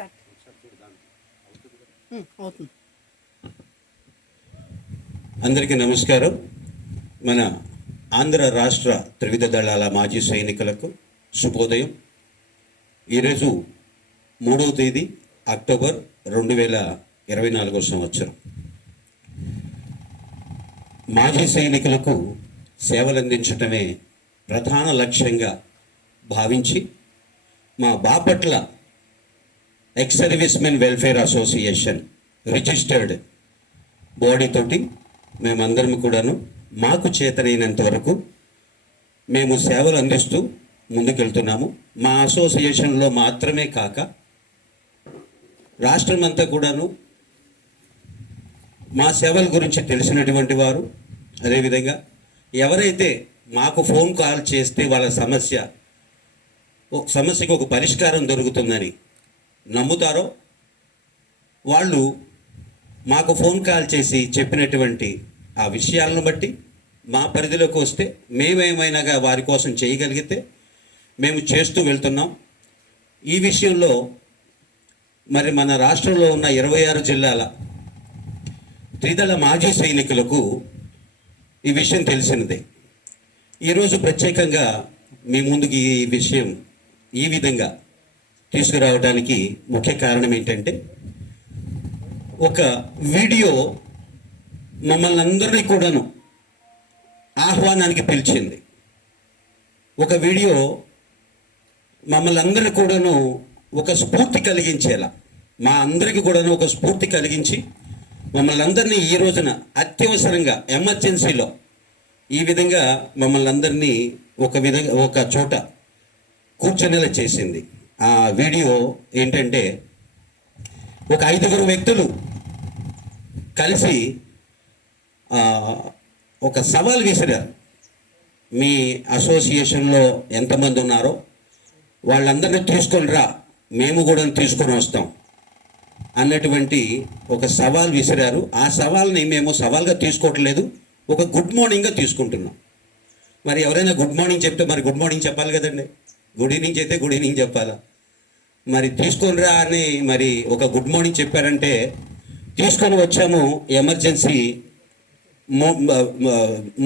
Start అవుతుంది. అందరికీ నమస్కారం. మన ఆంధ్ర రాష్ట్ర త్రివిధ దళాల మాజీ సైనికులకు శుభోదయం. ఈరోజు 3వ తేదీ అక్టోబర్ 2024 సంవత్సరం. మాజీ సైనికులకు సేవలందించటమే ప్రధాన లక్ష్యంగా భావించి మా Bapatla ex servicemen welfare association registered body తోటి మేమందరం కూడాను మాకు చేతనైనంత వరకు మేము సేవలు అందిస్తూ ముందుకెళ్తున్నాము. మా అసోసియేషన్లో మాత్రమే కాక రాష్ట్రం అంతా కూడాను మా సేవల గురించి తెలిసినటువంటి వారు, అదేవిధంగా ఎవరైతే మాకు ఫోన్ కాల్ చేస్తే వాళ్ళ సమస్యకు ఒక పరిష్కారం దొరుకుతుందని నమ్ముతారో వాళ్ళు మాకు ఫోన్ కాల్ చేసి చెప్పినటువంటి ఆ విషయాలను బట్టి మా పరిధిలోకి వస్తే మేమేమైనాగా వారి కోసం చేయగలిగితే మేము చేస్తూ వెళ్తున్నాం. ఈ విషయంలో మరి మన రాష్ట్రంలో ఉన్న 26 జిల్లాల త్రిదళ మాజీ సైనికులకు ఈ విషయం తెలిసినదే. ఈరోజు ప్రత్యేకంగా మీ ముందుకు ఈ విషయం ఈ విధంగా తీసుకురావడానికి ముఖ్య కారణం ఏంటంటే, ఒక వీడియో మమ్మల్ని అందరినీ కూడాను ఆహ్వానానికి పిలిచింది. ఒక వీడియో మమ్మల్ని అందరినీ కూడాను ఒక స్ఫూర్తి కలిగించేలా, మా అందరికీ కూడాను ఒక స్ఫూర్తి కలిగించి మమ్మల్ని అందరినీ ఈ రోజున అత్యవసరంగా ఎమర్జెన్సీలో ఈ విధంగా మమ్మల్ని అందరినీ ఒక చోట కూర్చొనేలా చేసింది. ఆ వీడియో ఏంటంటే, ఒక 5 వ్యక్తులు కలిసి ఒక సవాల్ విసిరారు. మీ అసోసియేషన్లో ఎంతమంది ఉన్నారో వాళ్ళందరినీ తీసుకొని రా, మేము కూడా తీసుకొని వస్తాం అన్నటువంటి ఒక సవాల్ విసిరారు. ఆ సవాల్ని మేము సవాల్గా తీసుకోవట్లేదు, ఒక గుడ్ మార్నింగ్గా తీసుకుంటున్నాం. మరి ఎవరైనా గుడ్ మార్నింగ్ చెప్తే మరి గుడ్ మార్నింగ్ చెప్పాలి కదండి. గుడ్ ఈవినింగ్ అయితే గుడ్ ఈవినింగ్ చెప్పాలా? మరి తీసుకొని రా అని మరి ఒక గుడ్ మార్నింగ్ చెప్పారంటే తీసుకొని వచ్చాము ఎమర్జెన్సీ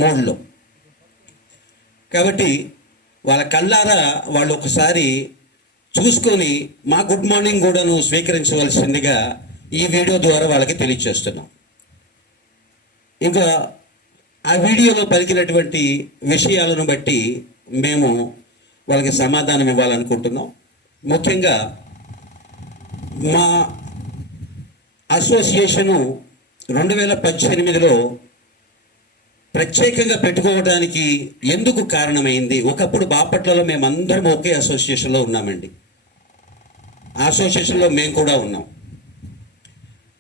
మోడ్లో. కాబట్టి వాళ్ళ కళ్ళారా వాళ్ళు ఒకసారి చూసుకొని మా గుడ్ మార్నింగ్ కూడాను స్వీకరించవలసిందిగా ఈ వీడియో ద్వారా వాళ్ళకి తెలియజేస్తున్నాం. ఇంకా ఆ వీడియోలో పలికినటువంటి విషయాలను బట్టి మేము వాళ్ళకి సమాధానం ఇవ్వాలనుకుంటున్నాం. ముఖ్యంగా మా అసోసియేషను 2018లో ప్రత్యేకంగా పెట్టుకోవడానికి ఎందుకు కారణమైంది? ఒకప్పుడు బాపట్లలో మేమందరం ఒకే అసోసియేషన్లో ఉన్నామండి. ఆ అసోసియేషన్లో మేము కూడా ఉన్నాం.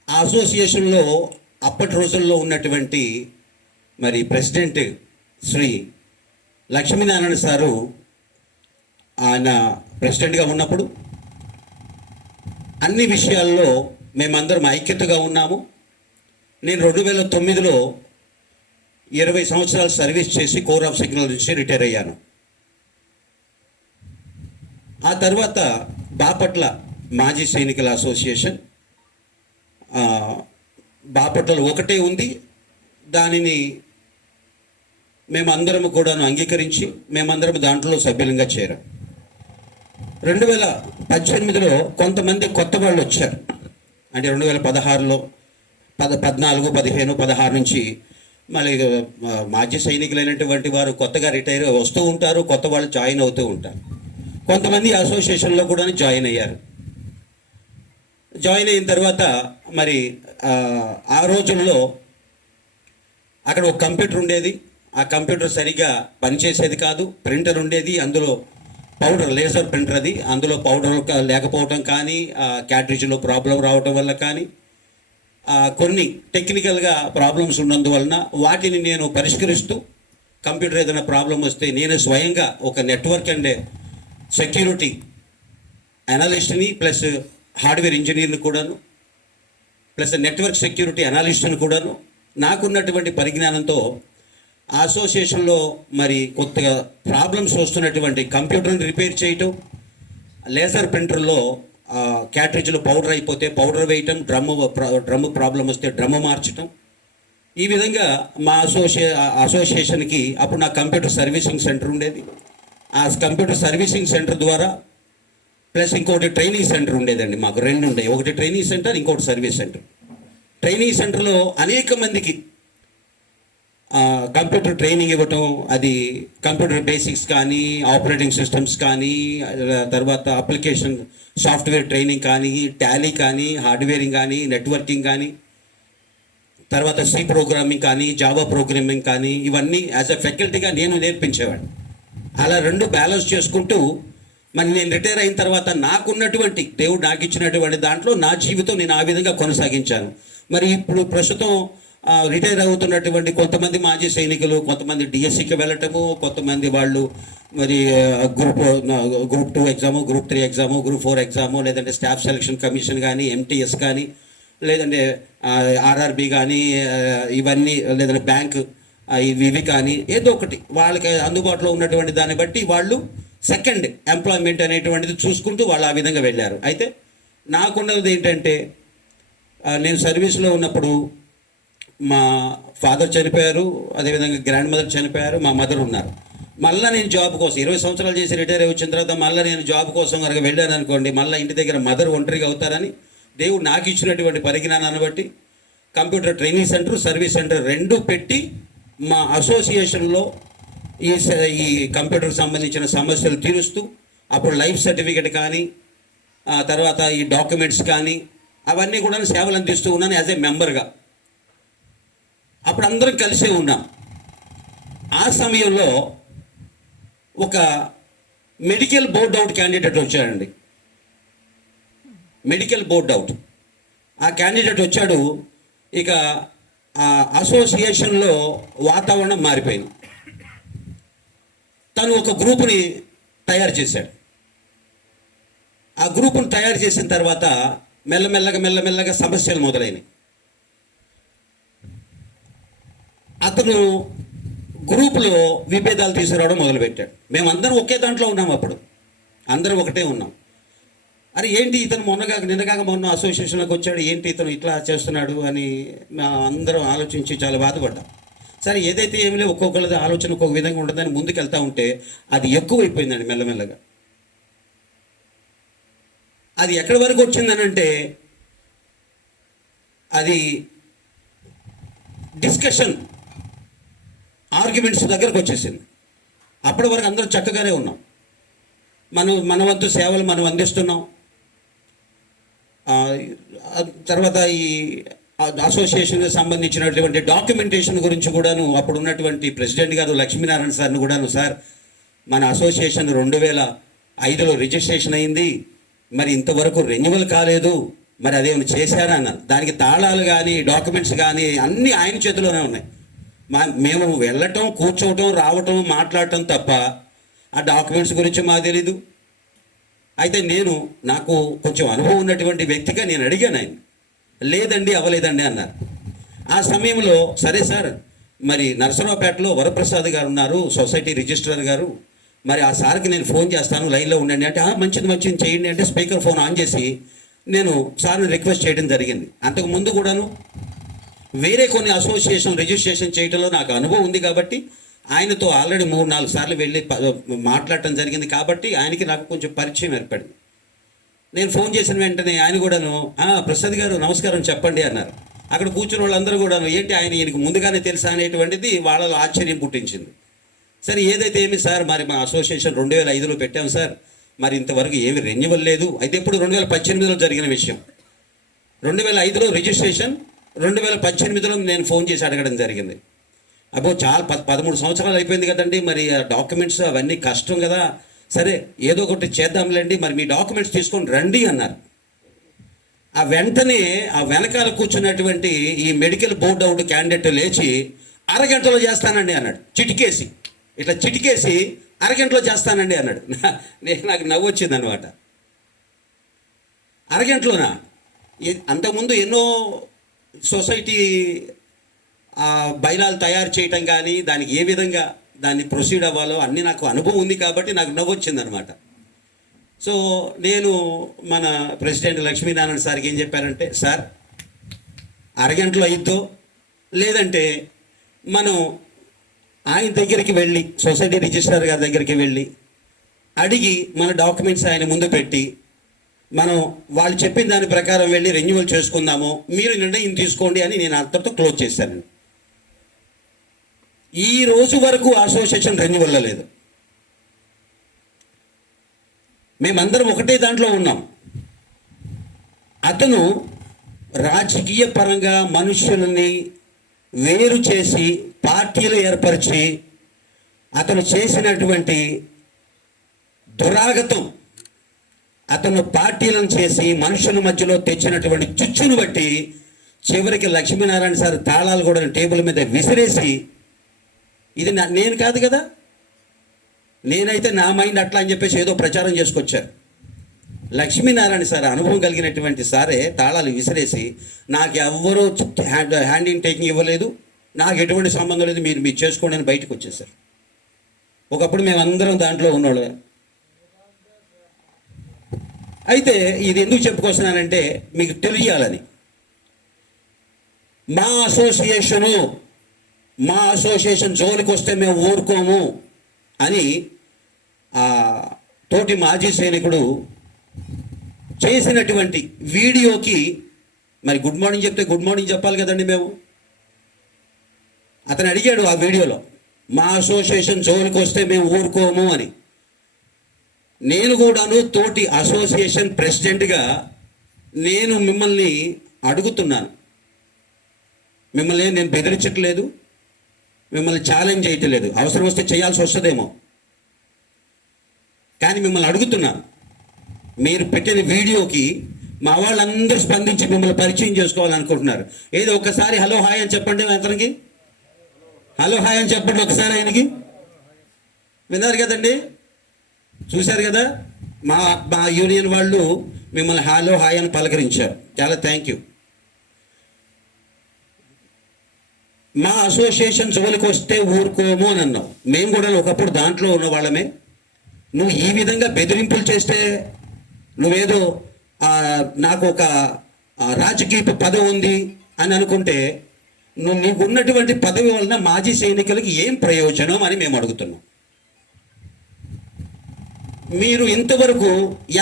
ఆ అసోసియేషన్లో అప్పటి రోజుల్లో ఉన్నటువంటి మరి ప్రెసిడెంట్ శ్రీ లక్ష్మీనారాయణ సారు, ఆయన ప్రెసిడెంట్గా ఉన్నప్పుడు అన్ని విషయాల్లో మేమందరం ఐక్యతగా ఉన్నాము. నేను 2009లో 20 సంవత్సరాలు సర్వీస్ చేసి కోర్ ఆఫ్ సిగ్నల్ నుంచి రిటైర్ అయ్యాను. ఆ తర్వాత బాపట్ల మాజీ సైనికుల అసోసియేషన్ బాపట్లలో ఒకటే ఉంది. దానిని మేమందరం కూడాను అంగీకరించి మేమందరం దాంట్లో సభ్యులంగా చేరాం. 2018లో కొంతమంది కొత్త వాళ్ళు వచ్చారు. అంటే 2016లో 14, 15, 16 నుంచి మళ్ళీ మాజీ సైనికులైనటువంటి వారు కొత్తగా రిటైర్ వస్తూ ఉంటారు, కొత్త వాళ్ళు జాయిన్ అవుతూ ఉంటారు. కొంతమంది అసోసియేషన్లో కూడా జాయిన్ అయ్యారు. జాయిన్ అయిన తర్వాత మరి ఆ రోజుల్లో అక్కడ ఒక కంప్యూటర్ ఉండేది. ఆ కంప్యూటర్ సరిగ్గా పనిచేసేది కాదు. ప్రింటర్ ఉండేది, అందులో పౌడర్, లేజర్ ప్రింటర్ అది. అందులో పౌడర్ లేకపోవటం కానీ, క్యాట్రిడ్జ్లో ప్రాబ్లం రావటం వల్ల కానీ, కొన్ని టెక్నికల్గా ప్రాబ్లమ్స్ ఉన్నందువలన వాటిని నేను పరిష్కరిస్తూ, కంప్యూటర్ ఏదైనా ప్రాబ్లం వస్తే నేను స్వయంగా ఒక నెట్వర్క్ అండ్ సెక్యూరిటీ అనలిస్ట్ని ప్లస్ హార్డ్వేర్ ఇంజనీర్ని కూడాను ప్లస్ నెట్వర్క్ సెక్యూరిటీ అనలిస్ట్ని కూడాను నాకున్నటువంటి పరిజ్ఞానంతో ఆ అసోసియేషన్లో మరి కొత్తగా ప్రాబ్లమ్స్ వస్తున్నటువంటి కంప్యూటర్ని రిపేర్ చేయటం, లేజర్ ప్రింటర్లో క్యాట్రిడ్జ్లో పౌడర్ అయిపోతే పౌడర్ వేయటం, డ్రమ్ము ప్రాబ్లం వస్తే డ్రమ్ము మార్చటం. ఈ విధంగా మా అసోసియేషన్కి అప్పుడు నా కంప్యూటర్ సర్వీసింగ్ సెంటర్ ఉండేది. ఆ కంప్యూటర్ సర్వీసింగ్ సెంటర్ ద్వారా ప్లస్ ఇంకోటి ట్రైనింగ్ సెంటర్ ఉండేదండి. మాకు రెండు ఉండేవి, ఒకటి ట్రైనింగ్ సెంటర్, ఇంకోటి సర్వీస్ సెంటర్. ట్రైనింగ్ సెంటర్లో అనేక మందికి కంప్యూటర్ ట్రైనింగ్ ఇవ్వటం, అది కంప్యూటర్ బేసిక్స్ కానీ, ఆపరేటింగ్ సిస్టమ్స్ కానీ, తర్వాత అప్లికేషన్ సాఫ్ట్వేర్ ట్రైనింగ్ కానీ, టాలీ కానీ, హార్డ్వేరింగ్ కానీ, నెట్వర్కింగ్ కానీ, తర్వాత సి ప్రోగ్రామింగ్ కానీ, జావా ప్రోగ్రామింగ్ కానీ, ఇవన్నీ యాజ్ అ ఫ్యాకల్టీగా నేను నేర్పించేవాడిని. అలా రెండు బ్యాలెన్స్ చేసుకుంటూ మరి నేను రిటైర్ అయిన తర్వాత నాకున్నటువంటి దేవుడు నాకు ఇచ్చినటువంటి దాంట్లో నా జీవితం నేను ఆ విధంగా కొనసాగించాను. మరి ఇప్పుడు ప్రస్తుతం రిటైర్ అవుతున్నటువంటి కొంతమంది మాజీ సైనికులు, కొంతమంది డిఎస్సికి వెళ్ళటము, కొంతమంది వాళ్ళు మరి group 2 exam, group 3 exam, group 4 exam, లేదంటే స్టాఫ్ సెలక్షన్ కమిషన్ కానీ, ఎంటీఎస్ కానీ, లేదంటే ఆర్ఆర్బి కానీ, ఇవన్నీ, లేదంటే బ్యాంక్ ఇవి కానీ, ఏదో ఒకటి వాళ్ళకి అందుబాటులో ఉన్నటువంటి దాన్ని బట్టి వాళ్ళు సెకండ్ ఎంప్లాయ్మెంట్ అనేటువంటిది చూసుకుంటూ వాళ్ళు ఆ విధంగా వెళ్ళారు. అయితే నాకున్నది ఏంటంటే, నేను సర్వీస్లో ఉన్నప్పుడు మా ఫాదర్ చనిపోయారు, అదేవిధంగా గ్రాండ్ మదర్ చనిపోయారు, మా మదర్ ఉన్నారు. మళ్ళీ నేను జాబ్ కోసం 20 సంవత్సరాలు చేసి రిటైర్ అయి వచ్చిన తర్వాత మళ్ళీ నేను జాబ్ కోసం కనుక వెళ్ళాను అనుకోండి, మళ్ళీ ఇంటి దగ్గర మదర్ ఒంటరిగా అవుతారని దేవుడు నాకు ఇచ్చినటువంటి పరిజ్ఞానాన్ని బట్టి computer training centre, service centre రెండు పెట్టి మా అసోసియేషన్లో ఈ కంప్యూటర్కి సంబంధించిన సమస్యలు తీరుస్తూ, అప్పుడు లైఫ్ సర్టిఫికేట్ కానీ, తర్వాత ఈ డాక్యుమెంట్స్ కానీ, అవన్నీ కూడా సేవలు అందిస్తూ ఉన్నాను యాజ్ ఏ మెంబర్గా. అప్పుడు అందరం కలిసే ఉన్నాం. ఆ సమయంలో ఒక మెడికల్ బోర్డ్ అవుట్ క్యాండిడేట్ వచ్చాడండి. మెడికల్ బోర్డ్ అవుట్ ఆ క్యాండిడేట్ వచ్చాడు. ఇక ఆ అసోసియేషన్లో వాతావరణం మారిపోయింది. తను ఒక గ్రూపుని తయారు చేశాడు. ఆ గ్రూపుని తయారు చేసిన తర్వాత మెల్లమెల్లగా సమస్యలు మొదలైనవి. అతను గ్రూపులో విభేదాలు తీసుకురావడం మొదలుపెట్టాడు. మేమందరం ఒకే దాంట్లో ఉన్నాం, అప్పుడు అందరం ఒకటే ఉన్నాం. అరే ఏంటి ఇతను నిన్నగాక మొన్న అసోసియేషన్లోకి వచ్చాడు, ఏంటి ఇతను ఇట్లా చేస్తున్నాడు అని అందరం ఆలోచించి చాలా బాధపడ్డాం. సరే ఏదైతే ఏమి లేదు, ఒక్కొక్కరిది ఆలోచన ఒక్కొక్క విధంగా ఉంటుందని ముందుకు వెళ్తూ ఉంటే అది ఎక్కువైపోయిందండి. మెల్లమెల్లగా అది ఎక్కడి వరకు వచ్చిందనంటే, అది డిస్కషన్ ఆర్గ్యుమెంట్స్ దగ్గరకు వచ్చేసింది. అప్పటి వరకు అందరూ చక్కగానే ఉన్నాం, మన వంతు సేవలు మనం అందిస్తున్నాం. తర్వాత ఈ అసోసియేషన్కి సంబంధించినటువంటి డాక్యుమెంటేషన్ గురించి కూడాను అప్పుడు ఉన్నటువంటి ప్రెసిడెంట్ గారు లక్ష్మీనారాయణ సార్ని కూడాను, సార్ మన అసోసియేషన్ 2005లో రిజిస్ట్రేషన్ అయింది, మరి ఇంతవరకు రెన్యువల్ కాలేదు, మరి అదేమైనా చేశారా అన్నారు. దానికి తాళాలు కానీ డాక్యుమెంట్స్ కానీ అన్నీ ఆయన చేతిలోనే ఉన్నాయి. మేము వెళ్ళటం, కూర్చోవటం, రావటం, మాట్లాడటం తప్ప ఆ డాక్యుమెంట్స్ గురించి మాకు తెలీదు. అయితే నాకు కొంచెం అనుభవం ఉన్నటువంటి వ్యక్తిగా నేను అడిగాను ఆయన. లేదండి అవ్వలేదండి అన్నారు. ఆ సమయంలో సరే సార్, మరి నరసరావుపేటలో వరప్రసాద్ గారు ఉన్నారు, సొసైటీ రిజిస్ట్రార్ గారు, మరి ఆ సార్కి నేను ఫోన్ చేస్తాను, లైన్లో ఉండండి అంటే, మంచిది చేయండి అంటే స్పీకర్ ఫోన్ ఆన్ చేసి నేను సార్ని రిక్వెస్ట్ చేయడం జరిగింది. అంతకుముందు కూడాను వేరే కొన్ని అసోసియేషన్ రిజిస్ట్రేషన్ చేయడంలో నాకు అనుభవం ఉంది కాబట్టి ఆయనతో ఆల్రెడీ 3-4 సార్లు వెళ్ళి మాట్లాడటం జరిగింది కాబట్టి ఆయనకి నాకు కొంచెం పరిచయం ఏర్పడింది. నేను ఫోన్ చేసిన వెంటనే ఆయన కూడాను, ప్రసాద్ గారు నమస్కారం చెప్పండి అన్నారు. అక్కడ కూర్చున్న వాళ్ళందరూ కూడాను ఏంటి ఈయనకి ముందుగానే తెలుసా అనేటువంటిది వాళ్ళలో ఆశ్చర్యం పుట్టించింది. సరే ఏదైతే ఏమి సార్, మరి మా అసోసియేషన్ 2005లో పెట్టాం సార్, మరి ఇంతవరకు ఏమి రెన్యువల్ లేదు. అయితే ఇప్పుడు 2018లో జరిగిన విషయం. 2005లో రిజిస్ట్రేషన్, 2018లో నేను ఫోన్ చేసి అడగడం జరిగింది. అబ్బో చాలా 13 సంవత్సరాలు అయిపోయింది కదండి, మరి డాక్యుమెంట్స్ అవన్నీ కష్టం కదా, సరే ఏదో ఒకటి చేద్దాంలేండి, మరి మీ డాక్యుమెంట్స్ తీసుకొని రండి అన్నారు. ఆ వెంటనే ఆ వెనకాల కూర్చున్నటువంటి ఈ మెడికల్ బోర్డ్ అవుట్ క్యాండిడేట్ లేచి అరగంటలో చేస్తానండి అన్నాడు. చిటికేసి అరగంటలో చేస్తానండి అన్నాడు. నాకు నవ్వు వచ్చింది అనమాట. అరగంటలోనా? అంతకుముందు ఎన్నో సొసైటీ బైలాలు తయారు చేయటం కానీ, దానికి ఏ విధంగా దాన్ని ప్రొసీడ్ అవ్వాలో అన్నీ నాకు అనుభవం ఉంది కాబట్టి నాకు నవ్వు వచ్చిందనమాట. సో నేను మన ప్రెసిడెంట్ లక్ష్మీనారాయణ సార్కి ఏం చెప్పారంటే, సార్ అరగంటలో అయిద్దో లేదంటే మనం ఆయన దగ్గరికి వెళ్ళి సొసైటీ రిజిస్ట్రార్ గారి దగ్గరికి వెళ్ళి అడిగి మన డాక్యుమెంట్స్ ఆయన ముందు పెట్టి మనం వాళ్ళు చెప్పిన దాని ప్రకారం వెళ్ళి రెన్యువల్ చేసుకుందాము, మీరు నిర్ణయం తీసుకోండి అని నేను అంతటితో క్లోజ్ చేశానండి. ఈ రోజు వరకు అసోసియేషన్ రెన్యువల్ లేదు. మేమందరం ఒకటే దాంట్లో ఉన్నాం. అతను రాజకీయ పరంగా మనుషులని వేరు చేసి పార్టీలు ఏర్పరిచి అతను చేసినటువంటి దురాగతం, అతను పార్టీలను చేసి మనుషుల మధ్యలో తెచ్చినటువంటి చుచ్చును బట్టి చివరికి లక్ష్మీనారాయణ సార్ తాళాలు కూడా టేబుల్ మీద విసిరేసి, ఇది నేను కాదు కదా, నేనైతే నా మైండ్ అట్లా అని చెప్పేసి ఏదో ప్రచారం చేసుకొచ్చారు. లక్ష్మీనారాయణ సార్ అనుభవం కలిగినటువంటి సారే తాళాలు విసిరేసి నాకు ఎవ్వరూ హ్యాండ్ ఇన్ టేకింగ్ ఇవ్వలేదు, నాకు ఎటువంటి సంబంధం లేదు, మీరు చేసుకోండి అని బయటకు వచ్చేసారు. ఒకప్పుడు మేమందరం దాంట్లో ఉన్నోళ్ళు. అయితే ఇది ఎందుకు చెప్పుకొస్తున్నానంటే మీకు తెలియాలని, మా అసోసియేషన్ జోలికి వస్తే మేము ఊరుకోము అని తోటి మాజీ సైనికుడు చేసినటువంటి వీడియోకి మరి గుడ్ మార్నింగ్ చెప్తే గుడ్ మార్నింగ్ చెప్పాలి కదండి మేము. అతను అడిగాడు ఆ వీడియోలో, మా అసోసియేషన్ జోలికి వస్తే మేము ఊరుకోము అని. నేను కూడాను తోటి అసోసియేషన్ ప్రెసిడెంట్గా నేను మిమ్మల్ని అడుగుతున్నాను. మిమ్మల్ని నేను బెదిరించట్లేదు, మిమ్మల్ని ఛాలెంజ్ చేయట్లేదు, అవసరం వస్తే చేయాల్సి వస్తుందేమో, కానీ మిమ్మల్ని అడుగుతున్నాను. మీరు పెట్టిన వీడియోకి మా వాళ్ళందరూ స్పందించి మిమ్మల్ని పరిచయం చేసుకోవాలనుకుంటున్నారు. ఏదో ఒక్కసారి హలో హాయ్ అని చెప్పండి అతనికి, హలో హాయ్ అని చెప్పండి ఒకసారి ఆయనకి. విన్నారు కదండి, చూశారు కదా, మా యూనియన్ వాళ్ళు మిమ్మల్ని హలో హాయ్ అని పలకరించారు, చాలా థ్యాంక్ యూ. మా అసోసియేషన్ జోలికి వస్తే ఊరుకోము అని అన్నావు. మేము కూడా ఒకప్పుడు దాంట్లో ఉన్న వాళ్ళమే. నువ్వు ఈ విధంగా బెదిరింపులు చేస్తే, నువ్వేదో నాకు ఒక రాజకీయ పదవి ఉంది అని అనుకుంటే, నీకు ఉన్నటువంటి పదవి వలన మాజీ సైనికులకి ఏం ప్రయోజనం అని మేము అడుగుతున్నాం. మీరు ఇంతవరకు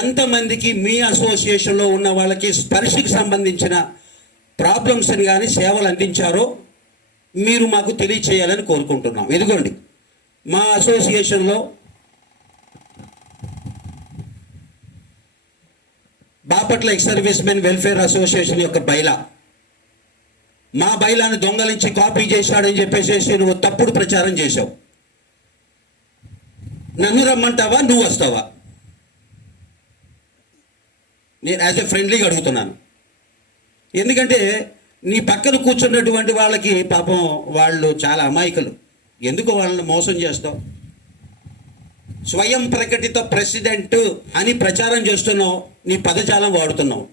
ఎంతమందికి మీ అసోసియేషన్లో ఉన్న వాళ్ళకి స్పర్శకి సంబంధించిన ప్రాబ్లమ్స్ని కానీ సేవలు అందించారో మీరు మాకు తెలియచేయాలని కోరుకుంటున్నాం. ఇదిగోండి మా అసోసియేషన్లో Bapatla ex service men welfare association యొక్క బైలా, మా బైలాను దొంగలించి కాపీ చేశాడని చెప్పేసి నువ్వు తప్పుడు ప్రచారం చేశావు. నన్ను రమ్మంటావా, నువ్వు వస్తావా? నేను యాజ్ ఎ ఫ్రెండ్లీగా అడుగుతున్నాను. ఎందుకంటే నీ పక్కన కూర్చున్నటువంటి వాళ్ళకి పాపం వాళ్ళు చాలా అమాయకులు, ఎందుకు వాళ్ళని మోసం చేస్తావు? స్వయం ప్రకటిత ప్రెసిడెంట్ అని ప్రచారం చేస్తున్నావు, నీ పదజాలం వాడుతున్నావు.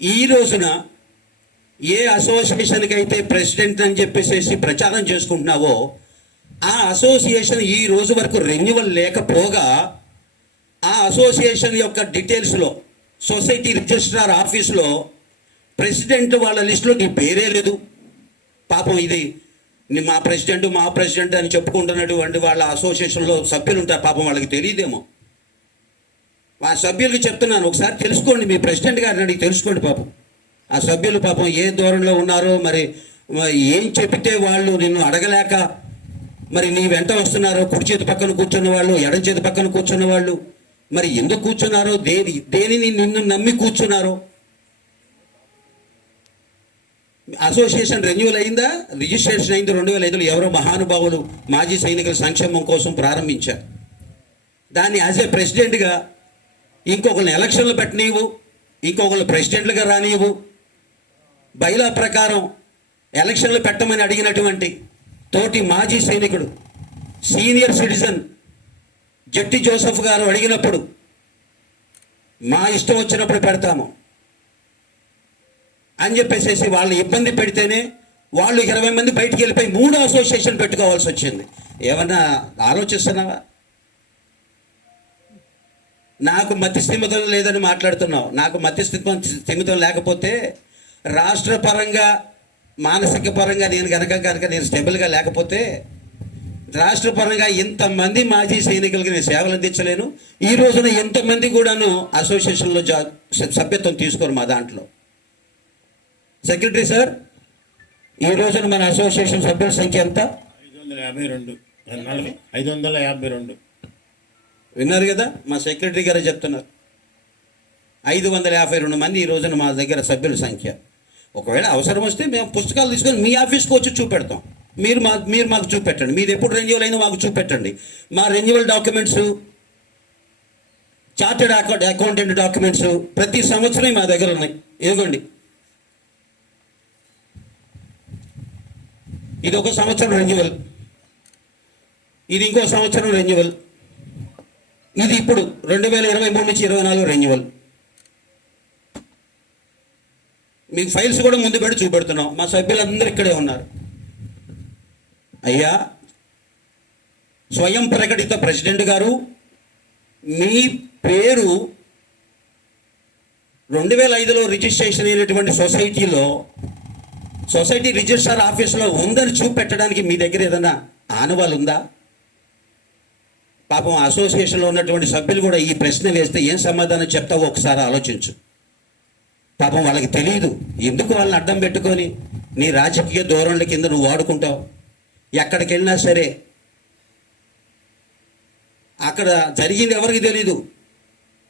ఈ రోజున ఏ అసోసియేషన్కి అయితే ప్రెసిడెంట్ అని చెప్పేసి ప్రచారం చేసుకుంటున్నావో ఆ అసోసియేషన్ ఈ రోజు వరకు రెన్యువల్ లేకపోగా ఆ అసోసియేషన్ యొక్క డీటెయిల్స్లో సొసైటీ రిజిస్ట్రార్ ఆఫీస్లో ప్రెసిడెంట్ వాళ్ళ లిస్టులో నీ పేరే లేదు. పాపం ఇది మా ప్రెసిడెంట్ అని చెప్పుకుంటున్నటువంటి వాళ్ళ అసోసియేషన్లో సభ్యులు ఉంటారు, పాపం వాళ్ళకి తెలియదేమో. ఆ సభ్యులకి చెప్తున్నాను, ఒకసారి తెలుసుకోండి, మీ ప్రెసిడెంట్ గారిని అడిగి తెలుసుకోండి. పాపం ఆ సభ్యులు పాపం ఏ ధోరణిలో ఉన్నారో, మరి ఏం చెప్తే వాళ్ళు నిన్ను అడగలేక మరి నీ వెంట వస్తున్నారో, కుడి చేతి పక్కన కూర్చున్న వాళ్ళు, ఎడం చేతి పక్కన కూర్చున్న వాళ్ళు మరి ఎందుకు కూర్చున్నారో, దేనిని నిన్ను నమ్మి కూర్చున్నారో. అసోసియేషన్ రెన్యువల్ అయిందా, రిజిస్ట్రేషన్ అయింది 2005లో. ఎవరో మహానుభావులు మాజీ సైనికుల సంక్షేమం కోసం ప్రారంభించారు. దాన్ని యాజ్ ఏ ప్రెసిడెంట్గా ఇంకొకరిని ఎలక్షన్లు పెట్టనీవు, ఇంకొకరిని ప్రెసిడెంట్లుగా రానివ్వు. బైలా ప్రకారం ఎలక్షన్లు పెట్టమని అడిగినటువంటి తోటి మాజీ సైనికుడు సీనియర్ సిటిజన్ జట్టి జోసెఫ్ గారు అడిగినప్పుడు మా ఇష్టం వచ్చినప్పుడు పెడతాము అని చెప్పేసి వాళ్ళు ఇబ్బంది పెడితేనే వాళ్ళు 20 మంది బయటికి వెళ్ళిపోయి 3 అసోసియేషన్ పెట్టుకోవాల్సి వచ్చింది. ఏమన్నా ఆలోచిస్తున్నావా? నాకు మతి స్థిమితం లేదని మాట్లాడుతున్నావు. నాకు మతి స్థిమితం లేకపోతే రాష్ట్ర పరంగా మానసిక పరంగా నేను కనుక నేను స్టెబుల్గా లేకపోతే రాష్ట్ర పరంగా ఇంతమంది మాజీ సైనికులకి నేను సేవలు అందించలేను. ఈ రోజున ఎంతమంది కూడాను అసోసియేషన్లో సభ్యత్వం తీసుకోరు మా దాంట్లో. సెక్రటరీ సార్, ఈ రోజున మన అసోసియేషన్ సభ్యుల సంఖ్య ఎంత? 552. విన్నారు కదా, మా సెక్రటరీ గారే చెప్తున్నారు. 552 మంది ఈ రోజున మా దగ్గర సభ్యుల సంఖ్య. ఒకవేళ అవసరం వస్తే మేము పుస్తకాలు తీసుకొని మీ ఆఫీస్కి వచ్చి చూపెడతాం. మీరు మాకు చూపెట్టండి. మీరు ఎప్పుడు రెన్యువల్ అయినా మాకు చూపెట్టండి. మా renewal documents, chartered accountant documents ప్రతి సంవత్సరం మా దగ్గర ఉన్నాయి. ఇదిగోండి, ఇది ఒక సంవత్సరం రెన్యువల్, ఇది ఇంకో సంవత్సరం రెన్యువల్, ఇది ఇప్పుడు 2023 నుంచి 24 రెన్యువల్. మీకు ఫైల్స్ కూడా ముందు పెట్టి చూపెడుతున్నాం. మా సభ్యులందరూ ఇక్కడే ఉన్నారు. అయ్యా, స్వయం ప్రకటిత ప్రెసిడెంట్ గారు, మీ పేరు 2005లో రిజిస్ట్రేషన్ అయినటువంటి సొసైటీ రిజిస్ట్రార్ ఆఫీసులో ఉందని చూపెట్టడానికి మీ దగ్గర ఏదైనా ఆనవాళ్ళు ఉందా? పాపం అసోసియేషన్లో ఉన్నటువంటి సభ్యులు కూడా ఈ ప్రశ్న వేస్తే ఏం సమాధానం చెప్తావో ఒకసారి ఆలోచించు. పాపం వాళ్ళకి తెలియదు. ఎందుకు వాళ్ళని అడ్డం పెట్టుకొని నీ రాజకీయ ధోరణుల కింద నువ్వు వాడుకుంటావు. ఎక్కడికి వెళ్ళినా సరే అక్కడ జరిగింది ఎవరికి తెలీదు.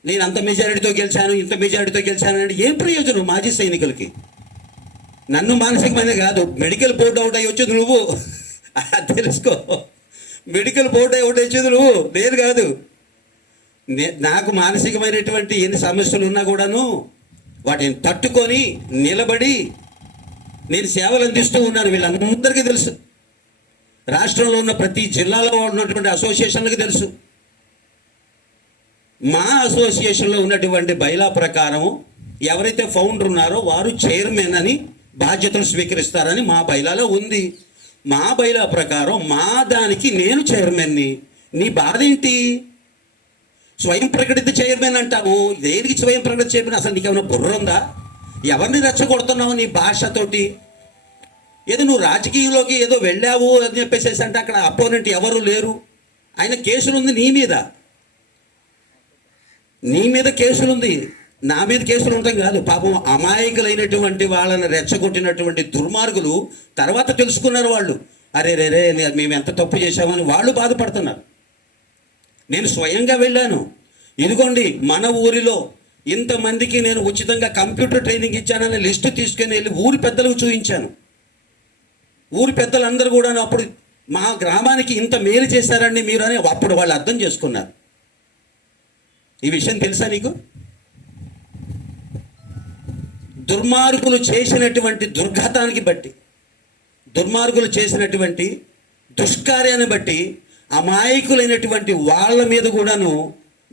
నేను అంత మెజారిటీతో గెలిచాను, ఇంత మెజారిటీతో గెలిచాను అంటే ఏం ప్రయోజనం మాజీ సైనికులకి? నన్ను మానసికమైన కాదు, మెడికల్ బోర్డు అవుట్ అయ్యి వచ్చేది నువ్వు. తెలుసుకో, మెడికల్ బోర్డు అవుట్ వచ్చేది నువ్వు, నేను కాదు. నాకు మానసికమైనటువంటి ఎన్ని సమస్యలు ఉన్నా కూడాను వాటిని తట్టుకొని నిలబడి నేను సేవలు అందిస్తూ ఉన్నాను. వీళ్ళందరికీ తెలుసు. రాష్ట్రంలో ఉన్న ప్రతి జిల్లాలో ఉన్నటువంటి అసోసియేషన్లకు తెలుసు. మా అసోసియేషన్లో ఉన్నటువంటి బైలా ప్రకారము ఎవరైతే ఫౌండర్ ఉన్నారో వారు చైర్మన్ అని బాధ్యతలు స్వీకరిస్తారని మా బైలాలో ఉంది. మా బైలా ప్రకారం మా దానికి నేను చైర్మన్ని. నీ బాధ ఏంటి? స్వయం ప్రకటిత చైర్మన్ అంటావు. దేనికి స్వయం ప్రకటిత చైర్మన్? అసలు నీకేమైనా బుర్ర ఉందా? ఎవరిని రెచ్చగొడుతున్నావు నీ భాషతోటి? ఏదో నువ్వు రాజకీయంలోకి ఏదో వెళ్ళావు అని చెప్పేసి అంటే అక్కడ అపోనెంట్ ఎవరు లేరు. ఆయన కేసులుంది నీ మీద కేసులుంది, నా మీద కేసులు ఉంటాం కాదు. పాపం అమాయకులైనటువంటి వాళ్ళని రెచ్చగొట్టినటువంటి దుర్మార్గులు తర్వాత తెలుసుకున్నారు. వాళ్ళు అరే మేము ఎంత తప్పు చేశామని వాళ్ళు బాధపడుతున్నారు. నేను స్వయంగా వెళ్ళాను. ఇదిగోండి, మన ఊరిలో ఇంతమందికి నేను ఉచితంగా కంప్యూటర్ ట్రైనింగ్ ఇచ్చానని లిస్టు తీసుకుని వెళ్ళి ఊరి పెద్దలకు చూపించాను. ఊరి పెద్దలందరూ కూడా అప్పుడు మా గ్రామానికి ఇంత మేలు చేశారండి మీరు అని అప్పుడు వాళ్ళు అర్థం చేసుకున్నారు. ఈ విషయం తెలుసా నీకు? దుర్మార్గులు చేసినటువంటి దుర్ఘాతానికి బట్టి, దుర్మార్గులు చేసినటువంటి దుష్కార్యాన్ని బట్టి అమాయకులైనటువంటి వాళ్ళ మీద కూడాను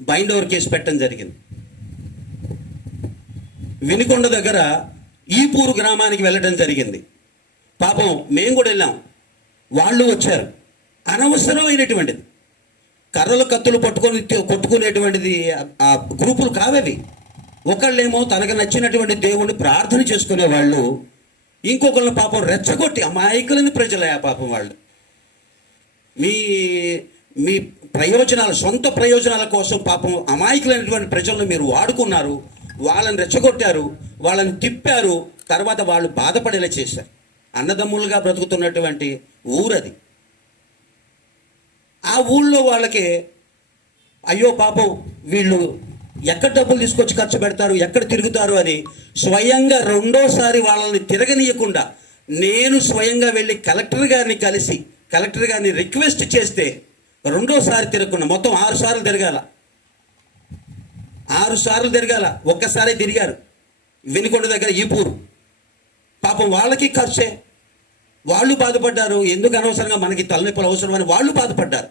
బైండ్ ఓవర్ కేసు పెట్టడం జరిగింది. వినుకొండ దగ్గర ఈపూరు గ్రామానికి వెళ్ళడం జరిగింది. పాపం మేము కూడా వెళ్ళాం, వాళ్ళు వచ్చారు. అనవసరమైనటువంటిది, కర్రలు కత్తులు పట్టుకొని కొట్టుకునేటువంటిది ఆ గ్రూపులు కావవి. ఒకళ్ళేమో తనకు నచ్చినటువంటి దేవుణ్ణి ప్రార్థన చేసుకునేవాళ్ళు, ఇంకొకళ్ళని పాపం రెచ్చగొట్టి అమాయకులని ప్రజలయా పాపం వాళ్ళు మీ మీ ప్రయోజనాలు, సొంత ప్రయోజనాల కోసం పాపం అమాయకులైనటువంటి ప్రజలను మీరు వాడుకున్నారు. వాళ్ళని రెచ్చగొట్టారు, వాళ్ళని తిప్పారు. తర్వాత వాళ్ళు బాధపడేలా చేశారు. అన్నదమ్ములుగా బ్రతుకుతున్నటువంటి ఊరది. ఆ ఊళ్ళో వాళ్ళకి అయ్యో పాపం వీళ్ళు ఎక్కడ డబ్బులు తీసుకొచ్చి ఖర్చు పెడతారు, ఎక్కడ తిరుగుతారు అని స్వయంగా రెండోసారి వాళ్ళని తిరగనీయకుండా నేను స్వయంగా వెళ్ళి కలెక్టర్ గారిని కలిసి కలెక్టర్ గారిని రిక్వెస్ట్ చేస్తే రెండోసారి తిరగకుండా మొత్తం 6 సార్లు తిరగాల. 6 సార్లు తిరగాల. ఒక్కసారి తిరిగారు వినుకొండ దగ్గర ఈపూరు. పాపం వాళ్ళకి ఖర్చే, వాళ్ళు బాధపడ్డారు. ఎందుకు అనవసరంగా మనకి తలనొప్పులు అవసరమని వాళ్ళు బాధపడ్డారు.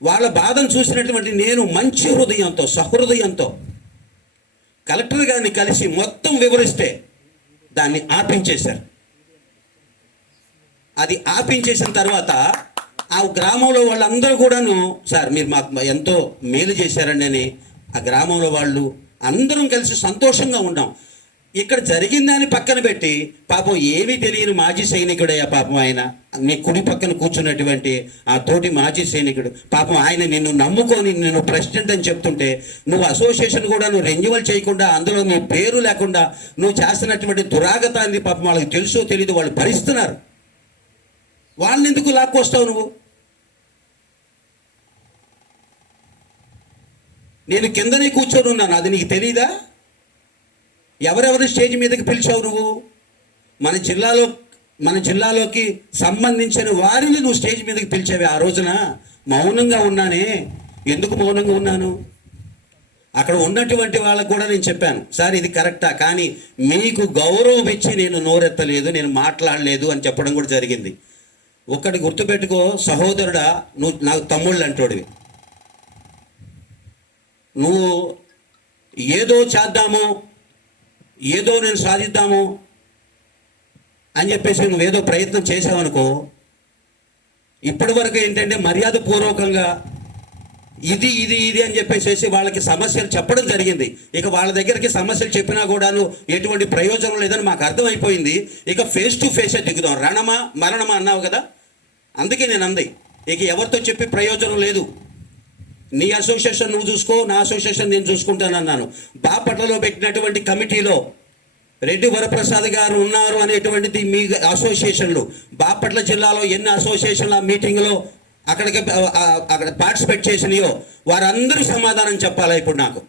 వాళ్ళ బాధను చూసినటువంటి నేను మంచి హృదయంతో, సహృదయంతో కలెక్టర్ గారిని కలిసి మొత్తం వివరిస్తే దాన్ని ఆపించేశారు. అది ఆపించేసిన తర్వాత ఆ గ్రామంలో వాళ్ళందరూ కూడాను సార్ మీరు మాకు ఎంతో మేలు చేశారండి అని ఆ గ్రామంలో వాళ్ళు అందరం కలిసి సంతోషంగా ఉన్నాం. ఇక్కడ జరిగిందని పక్కన పెట్టి పాపం ఏమీ తెలియని మాజీ సైనికుడయ్యా పాపం ఆయన, నీ కుడి పక్కన కూర్చున్నటువంటి ఆ తోటి మాజీ సైనికుడు పాపం ఆయన నిన్ను నమ్ముకొని నిన్ను ప్రెసిడెంట్ అని చెప్తుంటే నువ్వు అసోసియేషన్ కూడా నువ్వు రెన్యువల్ చేయకుండా అందులో నీ పేరు లేకుండా నువ్వు చేస్తున్నటువంటి దురాగతాన్ని పాపం వాళ్ళకి తెలుసో తెలీదు వాళ్ళు భరిస్తున్నారు. వాళ్ళని ఎందుకు లాక్కొస్తావు నువ్వు? నేను కిందనే కూర్చొని ఉన్నాను, అది నీకు తెలీదా? ఎవరెవరు స్టేజ్ మీదకి పిలిచావు నువ్వు? మన జిల్లాలోకి సంబంధించిన వారిని నువ్వు స్టేజ్ మీదకి పిలిచావి. ఆ రోజున మౌనంగా ఉన్నానే. ఎందుకు మౌనంగా ఉన్నాను? అక్కడ ఉన్నటువంటి వాళ్ళకు కూడా నేను చెప్పాను, సార్ ఇది కరెక్టా, కానీ మీకు గౌరవం ఇచ్చి నేను నోరెత్తలేదు, నేను మాట్లాడలేదు అని చెప్పడం కూడా జరిగింది. ఒక్కటి గుర్తుపెట్టుకో సహోదరుడా, నువ్వు నాకు తమ్ముళ్ళు అంటోడివి. నువ్వు ఏదో చేద్దాము, ఏదో నేను సాధిద్దాము అని చెప్పేసి నువ్వేదో ప్రయత్నం చేసావనుకో, ఇప్పటి వరకు ఏంటంటే మర్యాదపూర్వకంగా ఇది ఇది ఇది అని చెప్పేసి వాళ్ళకి సమస్యలు చెప్పడం జరిగింది. ఇక వాళ్ళ దగ్గరికి సమస్యలు చెప్పినా కూడాను ఎటువంటి ప్రయోజనం లేదని మాకు అర్థమైపోయింది. ఇక ఫేస్ టు ఫేసే దిగుదాం. రణమా మరణమా అన్నావు కదా, అందుకే నేను అంది. ఇక ఎవరితో చెప్పి ప్రయోజనం లేదు. నీ అసోసియేషన్ నువ్వు చూసుకో, నా అసోసియేషన్ నేను చూసుకుంటానన్నాను. బాపట్లలో పెట్టినటువంటి కమిటీలో రెడ్డి వరప్రసాద్ గారు ఉన్నారు అనేటువంటిది మీ అసోసియేషన్లు. బాపట్ల జిల్లాలో ఎన్ని అసోసియేషన్లు ఆ మీటింగ్లో అక్కడ పార్టిసిపేట్ చేసినాయో వారందరూ సమాధానం చెప్పాలా? ఇప్పుడు నాకు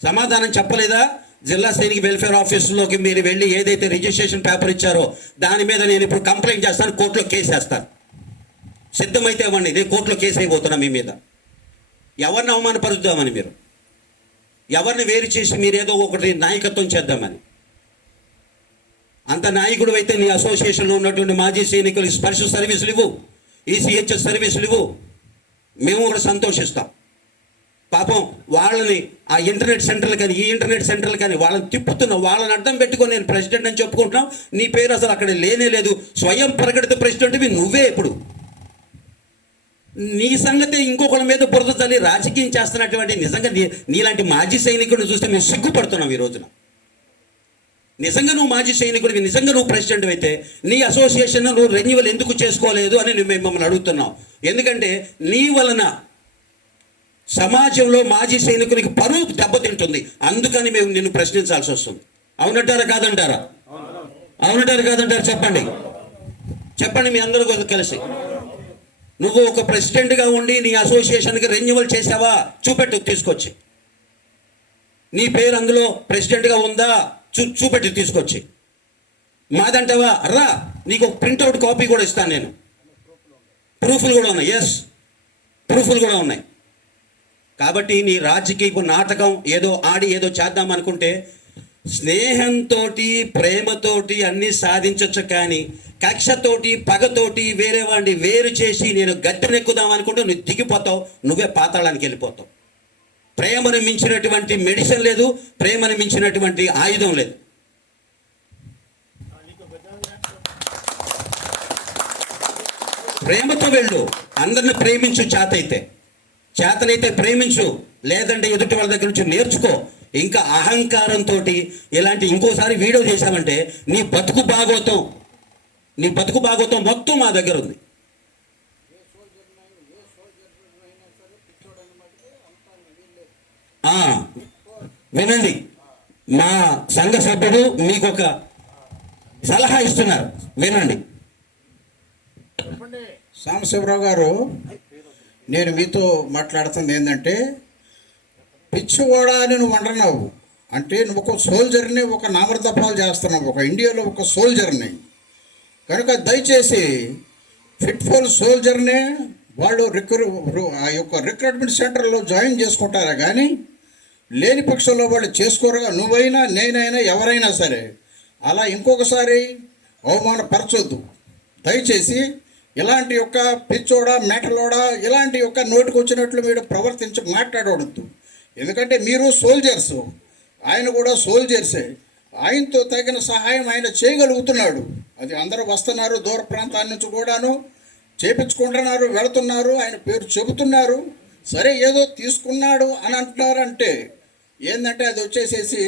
సమాధానం చెప్పలేదా? జిల్లా సైనిక వెల్ఫేర్ ఆఫీసులోకి మీరు వెళ్ళి ఏదైతే రిజిస్ట్రేషన్ పేపర్ ఇచ్చారో దాని మీద నేను ఇప్పుడు కంప్లైంట్ చేస్తాను, కోర్టులో కేసు వేస్తాను. సిద్ధమైతే ఇవ్వండి, నేను కోర్టులో కేసు అయిపోతున్నా మీ మీద. ఎవరిని అవమానపరుద్దామని, మీరు ఎవరిని వేరు చేసి మీరేదో ఒకటి నాయకత్వం చేద్దామని. అంత నాయకుడు అయితే నీ అసోసియేషన్లో ఉన్నటువంటి మాజీ సైనికులు స్పర్శ సర్వీసులు ఇవ్వు, ఈసీహెచ్ఎస్ సర్వీసులు ఇవ్వు, మేము కూడా సంతోషిస్తాం. పాపం వాళ్ళని ఆ ఇంటర్నెట్ సెంటర్లు కానీ ఈ ఇంటర్నెట్ సెంటర్లు కానీ వాళ్ళని తిప్పుతున్నావు, వాళ్ళని అడ్డం పెట్టుకొని నేను ప్రెసిడెంట్ అని చెప్పుకుంటున్నావు. నీ పేరు అసలు అక్కడ లేనే లేదు. స్వయం ప్రకటిత ప్రెసిడెంట్వి నువ్వే. ఇప్పుడు నీ సంగతి ఇంకొకరి మీద బురద చల్లి రాజకీయం చేస్తున్నటువంటి నిజంగా నీలాంటి మాజీ సైనికుడిని చూస్తే మేము సిగ్గుపడుతున్నాం ఈ రోజున. నిజంగా నువ్వు మాజీ సైనికుడివి, నిజంగా నువ్వు ప్రెసిడెంట్ అయితే నీ అసోసియేషన్ నువ్వు రెన్యువల్ ఎందుకు చేసుకోలేదు అని మేము మిమ్మల్ని అడుగుతున్నాం. ఎందుకంటే నీ వలన సమాజంలో మాజీ సైనికునికి పరువు దెబ్బతింటుంది, అందుకని మేము నిన్ను ప్రశ్నించాల్సి వస్తుంది. అవునంటారా కాదంటారా? అవునంటారా కాదంటారా? చెప్పండి చెప్పండి మీ అందరూ కలిసి. నువ్వు ఒక ప్రెసిడెంట్గా ఉండి నీ అసోసియేషన్కి రెన్యువల్ చేసావా? చూపెట్టు, తీసుకొచ్చి. నీ పేరు అందులో ప్రెసిడెంట్గా ఉందా? చూపెట్టి తీసుకొచ్చి. మాదంటావా? రా, నీకు ఒక ప్రింట్అవుట్ కాపీ కూడా ఇస్తాను నేను. ప్రూఫ్లు కూడా ఉన్నాయి. ఎస్, ప్రూఫ్లు కూడా ఉన్నాయి. కాబట్టి నీ రాజకీయ నాటకం ఏదో ఆడి ఏదో చేద్దాం అనుకుంటే స్నేహంతో ప్రేమతోటి అన్నీ సాధించవచ్చు, కానీ కక్షతోటి పగతోటి వేరే వాడిని వేరు చేసి నేను గద్దెనెక్కుదాం అనుకుంటే నువ్వు దిగిపోతావు, నువ్వే పాతాళానికి వెళ్ళిపోతావు. ప్రేమను మించినటువంటి మెడిసిన్ లేదు, ప్రేమను మించినటువంటి ఆయుధం లేదు. ప్రేమతో వెళ్ళు, అందరిని ప్రేమించు, చేతనైతే ప్రేమించు, లేదంటే ఎదుటి వాళ్ళ దగ్గర నుంచి నేర్చుకో. ఇంకా అహంకారంతో ఇలాంటి ఇంకోసారి వీడియో చేశామంటే నీ బతుకు భాగోతం మొత్తం మా దగ్గర ఉంది. వినండి, మా సంఘ సభ్యుడు మీకు ఒక సలహా ఇస్తున్నారు, వినండి. సాంబశివరావు గారు, నేను మీతో మాట్లాడుతుంది ఏంటంటే, పిచ్చివాడా అని నువ్వు అంటున్నావు అంటే నువ్వు ఒక సోల్జర్ని ఒక నామర్దపాలు చేస్తున్నావు, ఒక ఇండియాలో ఒక సోల్జర్ని. కనుక దయచేసి ఫిట్ఫుల్ సోల్జర్ని వాళ్ళు ఆ యొక్క రిక్రూట్మెంట్ సెంటర్లో జాయిన్ చేసుకుంటారా, కానీ లేని పక్షంలో వాళ్ళు చేసుకోరుగా. నువ్వైనా నేనైనా ఎవరైనా సరే అలా ఇంకొకసారి అవమానపరచొద్దు. దయచేసి ఇలాంటి యొక్క పిచ్చోడా మేటలోడా ఇలాంటి యొక్క నోటికి వచ్చినట్లు మీరు మాట్లాడవద్దు. ఎందుకంటే మీరు సోల్జర్స్, ఆయన కూడా సోల్జర్సే. ఆయనతో తగిన సహాయం ఆయన చేయగలుగుతున్నాడు. అది అందరూ వస్తున్నారు దూర ప్రాంతాల నుంచి కూడాను. చేపించుకుంటున్నారు, వెళుతున్నారు, ఆయన పేరు చెబుతున్నారు. సరే ఏదో తీసుకున్నాడు అని అంటున్నారు. అంటే ఏంటంటే అది వచ్చేసేసి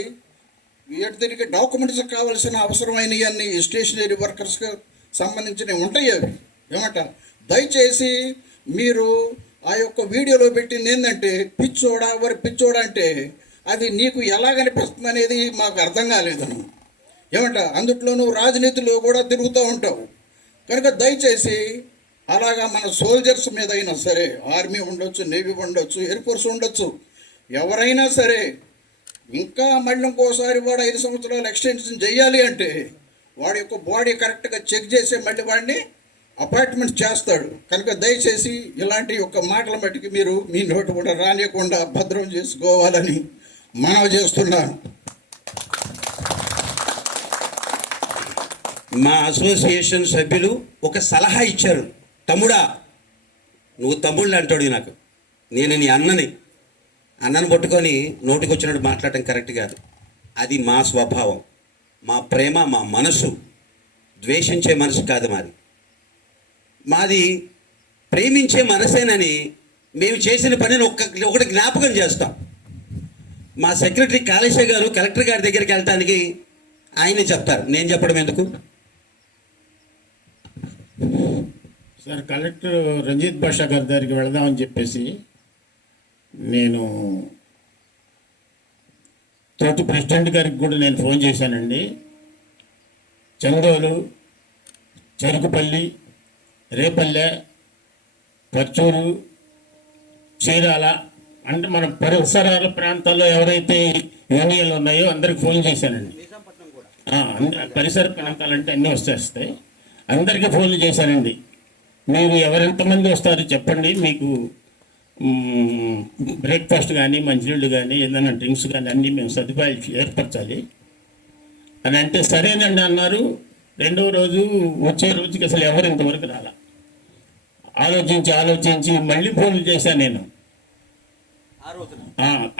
వీటికి డాక్యుమెంట్స్ కావాల్సిన అవసరమైనవన్నీ స్టేషనరీ వర్కర్స్కి సంబంధించినవి ఉంటాయి. అవి ఏమంట దయచేసి మీరు ఆ యొక్క వీడియోలో పెట్టింది ఏంటంటే పిచ్చోడా అంటే అది నీకు ఎలాగనిపిస్తుంది అనేది మాకు అర్థం కాలేదను. ఏమంట అందుట్లో నువ్వు రాజనీతిలో కూడా తిరుగుతూ ఉంటావు కనుక దయచేసి అలాగా మన సోల్జర్స్ మీద అయినా సరే, ఆర్మీ ఉండొచ్చు, నేవీ ఉండొచ్చు, ఎయిర్ ఫోర్స్ ఉండొచ్చు, ఎవరైనా సరే ఇంకా మళ్ళీ ఇంకోసారి వాడు 5 సంవత్సరాలు ఎక్స్టెన్షన్ చేయాలి అంటే వాడి యొక్క బాడీ కరెక్ట్గా చెక్ చేసి మళ్ళీ వాడిని అపాయింట్మెంట్ చేస్తాడు. కనుక దయచేసి ఇలాంటి యొక్క మాటల మట్టుకి మీరు మీ నోటు కూడా రానియకుండా భద్రం చేసుకోవాలని మనవి చేస్తున్నాను. మా అసోసియేషన్ సభ్యులు ఒక సలహా ఇచ్చారు. తమ్ముడా, నువ్వు తమ్ముళ్ళు అంటాడు నాకు, నేను నీ అన్నను పట్టుకొని నోటికి వచ్చినట్టు మాట్లాడటం కరెక్ట్ కాదు. అది మా స్వభావం, మా ప్రేమ, మా మనసు. ద్వేషించే మనసు కాదు మాది ప్రేమించే మనసేనని మేము చేసిన పనిని ఒకటి జ్ఞాపకం చేస్తాం. మా సెక్రటరీ కాళేశ్వర గారు కలెక్టర్ గారి దగ్గరికి వెళ్ళటానికి ఆయనే చెప్తారు, నేను చెప్పడం ఎందుకు. సార్, కలెక్టర్ రంజిత్ బాషా గారి దగ్గరికి వెళదామని చెప్పేసి నేను తోటి ప్రెసిడెంట్ గారికి కూడా నేను ఫోన్ చేశానండి. చందోలు, చెరుకుపల్లి, రేపల్లె, పర్చూరు, చీరాల అంటే మన పరిసరాల ప్రాంతాల్లో ఎవరైతే యూనియన్లు ఉన్నాయో అందరికి ఫోన్ చేశానండి. పరిసర ప్రాంతాలంటే అన్నీ వస్తాయి. అందరికీ ఫోన్లు చేశానండి. మీరు ఎవరెంతమంది వస్తారో చెప్పండి, మీకు బ్రేక్ఫాస్ట్ కానీ, మంచినీళ్ళు కానీ, ఏదైనా డ్రింక్స్ కానీ అన్నీ మేము సదుపాయాలు ఏర్పరచాలి అని అంటే సరేనండి అన్నారు. రెండవ రోజు వచ్చే రోజుకి అసలు ఎవరు ఇంతవరకు రాలా. ఆలోచించి మళ్ళీ ఫోన్లు చేశాను నేను.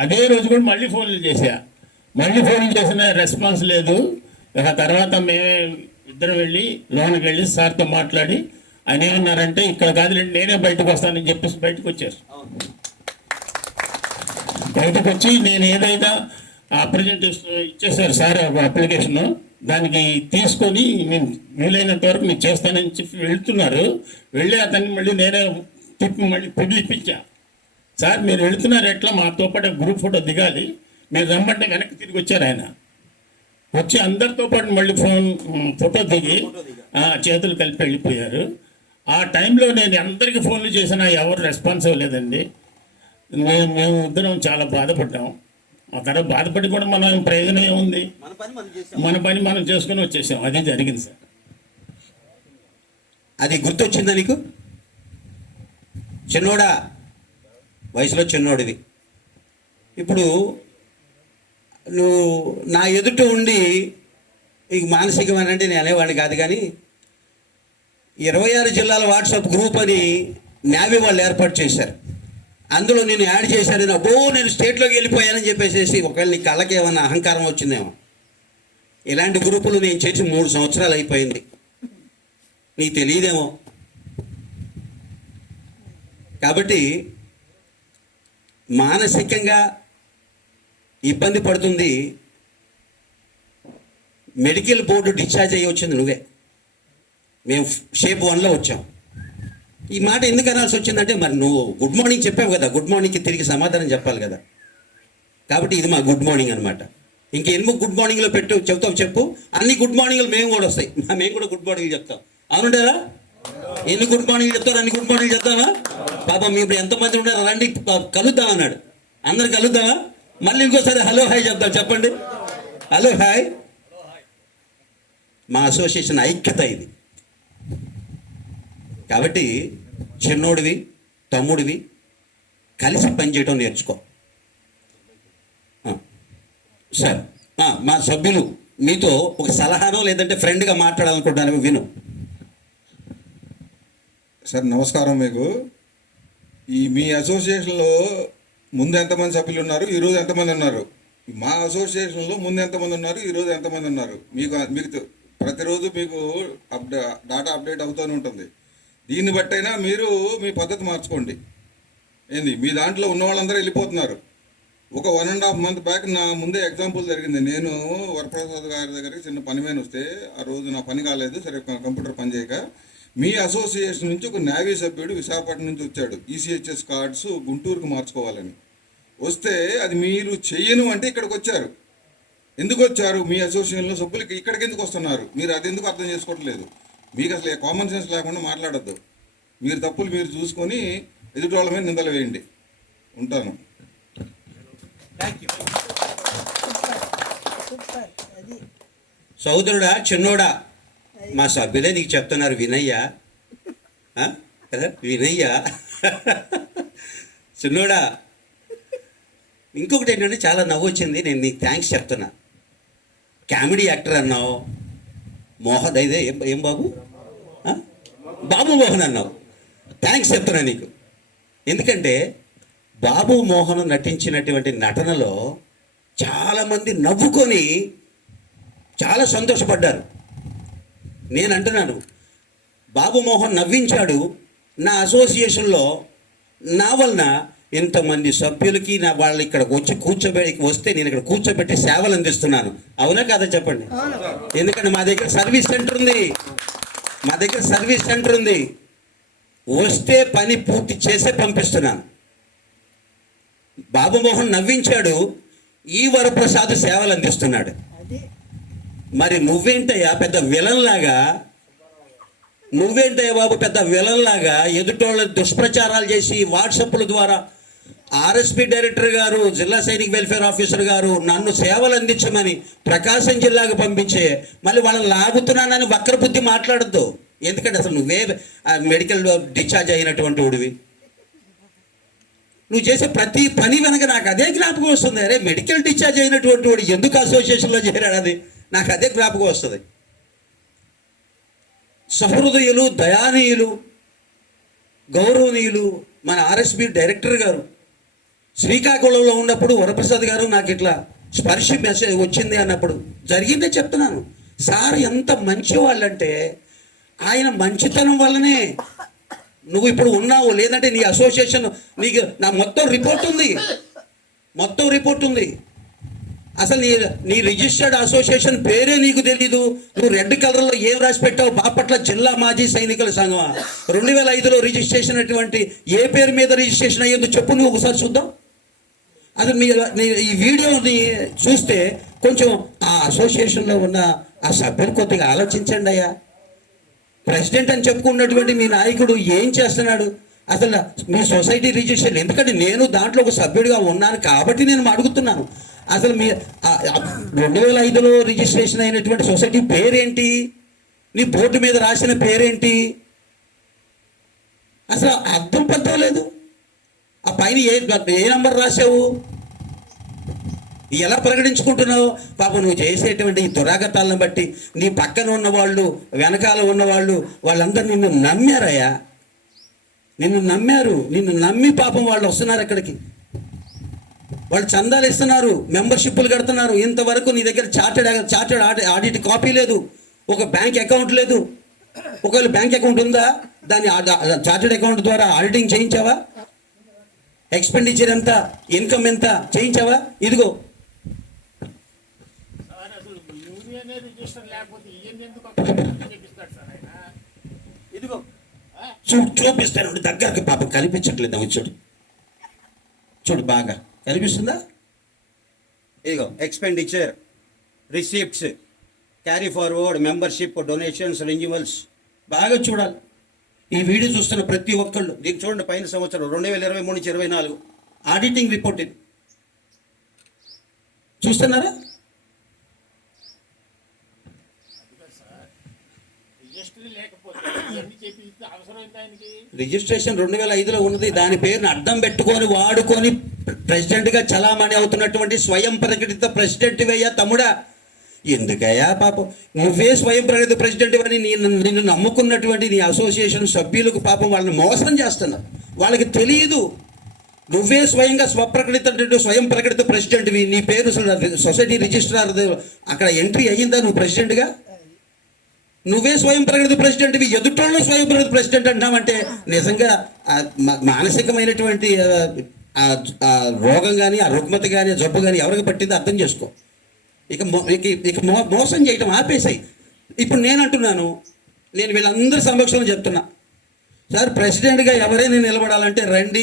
అదే రోజు కూడా మళ్ళీ ఫోన్లు చేసిన రెస్పాన్స్ లేదు. ఆ తర్వాత మేమే ఇద్దరం వెళ్ళి లోనికి వెళ్ళి సార్తో మాట్లాడి ఆయన ఏమన్నారంటే, ఇక్కడ కాదులేండి నేనే బయటకు వస్తానని చెప్పేసి బయటకు వచ్చారు. బయటకు వచ్చి నేను ఏదైనా అప్రజెంటేషన్ ఇచ్చేసారు సార్ అప్లికేషను, దానికి తీసుకొని నేను వీలైనంత వరకు నేను చేస్తానని చెప్పి వెళ్తున్నారు. వెళ్ళి అతన్ని మళ్ళీ నేనే తిప్పి మళ్ళీ పిలిపించా. సార్ మీరు వెళుతున్నారు ఎట్లా, మాతో పాటు గ్రూప్ ఫోటో దిగాలి, మీరు రమ్మంటే వెనక్కి తిరిగి వచ్చారు. ఆయన వచ్చి అందరితో పాటు మళ్ళీ ఫోటో దిగి చేతులు కలిపి వెళ్ళిపోయారు. ఆ టైంలో నేను అందరికీ ఫోన్లు చేసినా ఎవరు రెస్పాన్స్ అవ్వలేదండి. మేము ఇద్దరం చాలా బాధపడ్డాం. ఆ తర్వాత బాధపడి కూడా మనం ప్రయోజనం ఏముంది, మన పని మనం చేసుకొని వచ్చేసాం. అది జరిగింది సార్. అది గుర్తొచ్చిందా నీకు? చిన్నోడా, వయసులో చిన్నోడివి. ఇప్పుడు నువ్వు నా ఎదుట ఉండి ఇక మానసికమైన అంటే నేను అనేవాడిని కాదు, కానీ 26 జిల్లాల వాట్సాప్ గ్రూప్ అని నేవీ వాళ్ళు ఏర్పాటు చేశారు. అందులో నేను యాడ్ చేశాను. అబ్బో నేను స్టేట్లోకి వెళ్ళిపోయానని చెప్పేసి ఒకవేళ నీ కళ్ళకి ఏమన్నా అహంకారం వచ్చిందేమో. ఇలాంటి గ్రూపులు నేను చేసి 3 సంవత్సరాలు అయిపోయింది, నీకు తెలియదేమో. కాబట్టి మానసికంగా ఇబ్బంది పడుతుంది. మెడికల్ బోర్డు డిశ్చార్జ్ అయ్యి వచ్చింది నువ్వే. మేము షేప్ 1లో వచ్చాం. ఈ మాట ఎందుకు అనాల్సి వచ్చిందంటే, మరి నువ్వు గుడ్ మార్నింగ్ చెప్పావు కదా, గుడ్ మార్నింగ్కి తిరిగి సమాధానం చెప్పాలి కదా. కాబట్టి ఇది మా గుడ్ మార్నింగ్ అనమాట. ఇంకెన్ని గుడ్ మార్నింగ్లో చెప్తావు చెప్పు. అన్ని గుడ్ మార్నింగ్లు మేము కూడా వస్తాయి, మేము కూడా గుడ్ మార్నింగ్ చెప్తాం. అవునుండేరా? ఎన్ని గుడ్ మార్నింగ్ చెప్తారు, అన్ని గుడ్ మార్నింగ్ చెప్తావా? పాపం మీ ఇప్పుడు ఎంతమంది ఉన్నారు, రండి కలుద్దాం అన్నాడు. అందరు కలుద్దామా? మళ్ళీ ఇంకోసారి హలో హాయ్ చెప్తాం. చెప్పండి హలో హాయ్. మా అసోసియేషన్ ఐక్యత ఇది. కాబట్టి చిన్నోడివి, తమ్ముడివి, కలిసి పనిచేయడం నేర్చుకో. సార్, మా సభ్యులు మీతో ఒక సలహానో లేదంటే ఫ్రెండ్గా మాట్లాడాలనుకుంటున్నాను, విను. సార్ నమస్కారం. మీకు మీ అసోసియేషన్లో ముందు ఎంతమంది సభ్యులు ఉన్నారు, ఈరోజు ఎంతమంది ఉన్నారు? మా అసోసియేషన్లో ముందు ఎంతమంది ఉన్నారు, ఈరోజు ఎంతమంది ఉన్నారు? మీకు ప్రతిరోజు మీకు డాటా అప్డేట్ అవుతూనే ఉంటుంది. దీన్ని బట్టైనా మీరు మీ పద్ధతి మార్చుకోండి. ఏంది మీ దాంట్లో ఉన్న వాళ్ళందరూ వెళ్ళిపోతున్నారు. ఒక 1.5 month బ్యాక్ నా ముందే ఎగ్జాంపుల్ జరిగింది. నేను వరప్రసాద్ గారి దగ్గరికి చిన్న పని మీద వస్తే ఆ రోజు నా పని కాలేదు, సరే కంప్యూటర్ పని చేయక మీ అసోసియేషన్ నుంచి ఒక నేవీ సభ్యుడు విశాఖపట్నం నుంచి వచ్చాడు. ఈసీహెచ్ఎస్ కార్డ్స్ గుంటూరుకు మార్చుకోవాలని వస్తే అది మీరు చెయ్యను అంటే ఇక్కడికి వచ్చారు. ఎందుకు వచ్చారు? మీ అసోసియేషన్లో సభ్యులకి ఇక్కడికి ఎందుకు వస్తున్నారు? మీరు అది ఎందుకు అర్థం చేసుకోవట్లేదు? మీకు అసలు కామన్ సెన్స్ లేకుండా మాట్లాడద్దు. మీరు తప్పులు మీరు చూసుకొని ఎదుటి వాళ్ళ మీద నిందలు వేయండి. ఉంటాను. సోదరుడా, చిన్నోడా, మా సభ్యులే నీకు చెప్తున్నారు వినయ్య, కదా వినయ్య. చిన్నోడా, ఇంకొకటి ఏంటంటే చాలా నవ్వు వచ్చింది. నేను నీకు థ్యాంక్స్ చెప్తున్నా. కామెడీ యాక్టర్ అన్నావు, మోహన్ అయితే ఏం బాబు బాబు మోహన్ అన్నావు. థ్యాంక్స్ చెప్తున్నా నీకు. ఎందుకంటే బాబు మోహన్ నటించినటువంటి నటనలో చాలామంది నవ్వుకొని చాలా సంతోషపడ్డారు. నేను అంటున్నాను, బాబు మోహన్ నవ్వించాడు. నా అసోసియేషన్లో నా వలన ఇంతమంది సభ్యులకి నా వాళ్ళు ఇక్కడ వస్తే నేను ఇక్కడ కూర్చోబెట్టి సేవలు అందిస్తున్నాను. అవునా కాదా చెప్పండి? ఎందుకంటే మా దగ్గర సర్వీస్ సెంటర్ ఉంది. వస్తే పని పూర్తి చేసే పంపిస్తున్నాను. బాబు మోహన్ నవ్వించాడు, ఈ వరప్రసాద్ సేవలు అందిస్తున్నాడు. మరి నువ్వేంటయ్యా పెద్ద విలన్లాగా, బాబు పెద్ద విలన్లాగా ఎదుటోళ్ళ దుష్ప్రచారాలు చేసి వాట్సాప్ల ద్వారా ఆర్ఎస్పీ డైరెక్టర్ గారు, జిల్లా సైనిక్ వెల్ఫేర్ ఆఫీసర్ గారు నన్ను సేవలు అందించమని ప్రకాశం జిల్లాకు పంపించే మళ్ళీ వాళ్ళని లాగుతున్నానని వక్ర బుద్ధి మాట్లాడద్దు. ఎందుకంటే అసలు నువ్వే మెడికల్ డిశ్చార్జ్ అయినటువంటి వాడివి. నువ్వు చేసే ప్రతి పని వెనక నాకు అదే జ్ఞాపకం వస్తుంది. అరే మెడికల్ డిశ్చార్జ్ అయినటువంటి వాడు ఎందుకు అసోసియేషన్లో చేరాడు, అది నాకు అదే జ్ఞాపకం వస్తుంది. సహృదయులు, దయానీయులు, గౌరవనీయులు మన ఆర్ఎస్బి డైరెక్టర్ గారు శ్రీకాకుళంలో ఉన్నప్పుడు వరప్రసాద్ గారు నాకు ఇట్లా స్పర్శ మెసేజ్ వచ్చింది అన్నప్పుడు జరిగిందే చెప్తున్నాను. సార్ ఎంత మంచివాళ్ళంటే ఆయన మంచితనం వల్లనే నువ్వు ఇప్పుడు ఉన్నావు. లేదంటే నీ అసోసియేషన్ నీకు నా మొత్తం రిపోర్ట్ ఉంది. అసలు నీ రిజిస్టర్డ్ అసోసియేషన్ పేరే నీకు తెలీదు. నువ్వు రెడ్ కలర్లో ఏం రాసి పెట్టావు? బాపట్ల జిల్లా మాజీ సైనికుల సంఘం 2005లో రిజిస్ట్రేషన్ అటువంటి ఏ పేరు మీద రిజిస్ట్రేషన్ అయ్యేందుకు చెప్పు, నువ్వు ఒకసారి చూద్దాం. అది ఈ వీడియోని చూస్తే కొంచెం ఆ అసోసియేషన్లో ఉన్న ఆ సభ్యులు కొద్దిగా ఆలోచించండి అయ్యా. ప్రెసిడెంట్ అని చెప్పుకున్నటువంటి మీ నాయకుడు ఏం చేస్తున్నాడు? అసలు మీ సొసైటీ రిజిస్ట్రేషన్, ఎందుకంటే నేను దాంట్లో ఒక సభ్యుడిగా ఉన్నాను కాబట్టి నేను అడుగుతున్నాను. అసలు మీ 2005లో రిజిస్ట్రేషన్ అయినటువంటి సొసైటీ పేరేంటి? నీ బోర్డు మీద రాసిన పేరేంటి? అసలు అర్థం పడటం లేదు. ఆ పైన ఏ నంబర్ రాసావు? ఎలా ప్రకటించుకుంటున్నావు? పాపం నువ్వు చేసేటువంటి ఈ దురాగతాలను బట్టి నీ పక్కన ఉన్నవాళ్ళు, వెనకాల ఉన్నవాళ్ళు వాళ్ళందరూ నిన్ను నమ్మారయ్యా. నిన్ను నమ్మి పాపం వాళ్ళు వస్తున్నారు అక్కడికి. వాళ్ళు చందాలు ఇస్తున్నారు, మెంబర్షిప్లు కడుతున్నారు. ఇంతవరకు నీ దగ్గర చార్టెడ్ ఆడిట్ కాపీ లేదు, ఒక బ్యాంక్ అకౌంట్ లేదు. ఒకవేళ బ్యాంక్ అకౌంట్ ఉందా, దాన్ని చార్టెడ్ అకౌంట్ ద్వారా ఆడిటింగ్ చేయించావా? ఎక్స్పెండిచర్ ఎంత, ఇన్కమ్ ఎంత చేయించావా? ఇదిగో ఇదిగో చూపిస్తాను, దగ్గరకు పాపం కనిపించట్లేదు. చూడు బాగా కనిపిస్తుందా? ఇదిగో expenditure, receipts, carry forward, membership, donations, renewals బాగా చూడాలి. ఈ వీడియో చూస్తున్న ప్రతి ఒక్కళ్ళు దీనికి చూడండి. పైన సంవత్సరం 2023 నుంచి 24 ఆడిటింగ్ రిపోర్ట్ ఇది చూస్తున్నారా? రిజిస్ట్రేషన్ 2005లో ఉన్నది. దాని పేరును అడ్డం పెట్టుకొని వాడుకొని ప్రెసిడెంట్గా చలామణి అవుతున్నటువంటి స్వయం ప్రకటిత ప్రెసిడెంట్ వేయ్యా తమ్ముడా. ఎందుకయ్యా పాపం నువ్వే స్వయం ప్రకటిత ప్రెసిడెంట్ అని నిన్ను నమ్ముకున్నటువంటి నీ అసోసియేషన్ సభ్యులకు పాపం వాళ్ళని మోసం చేస్తున్నావు. వాళ్ళకి తెలియదు. నువ్వే స్వయంగా స్వయం ప్రకటిత ప్రెసిడెంట్వి. నీ పేరు సొసైటీ రిజిస్ట్రార్ అక్కడ ఎంట్రీ అయ్యిందా నువ్వు ప్రెసిడెంట్గా? నువ్వే స్వయం ప్రగతి ప్రెసిడెంట్వి, ఎదుటోళ్ళు స్వయం ప్రగతి ప్రెసిడెంట్ అంటామంటే నిజంగా మానసికమైనటువంటి ఆ రోగం కానీ ఆ రుగ్మత కానీ జబ్బు కానీ ఎవరికి పట్టిందో అర్థం చేసుకో. ఇక మోసం చేయటం ఆపేసాయి. ఇప్పుడు నేను అంటున్నాను, నేను వీళ్ళందరి సమక్షంలో చెప్తున్నా, సార్ ప్రెసిడెంట్గా ఎవరైనా నిలబడాలంటే రండి,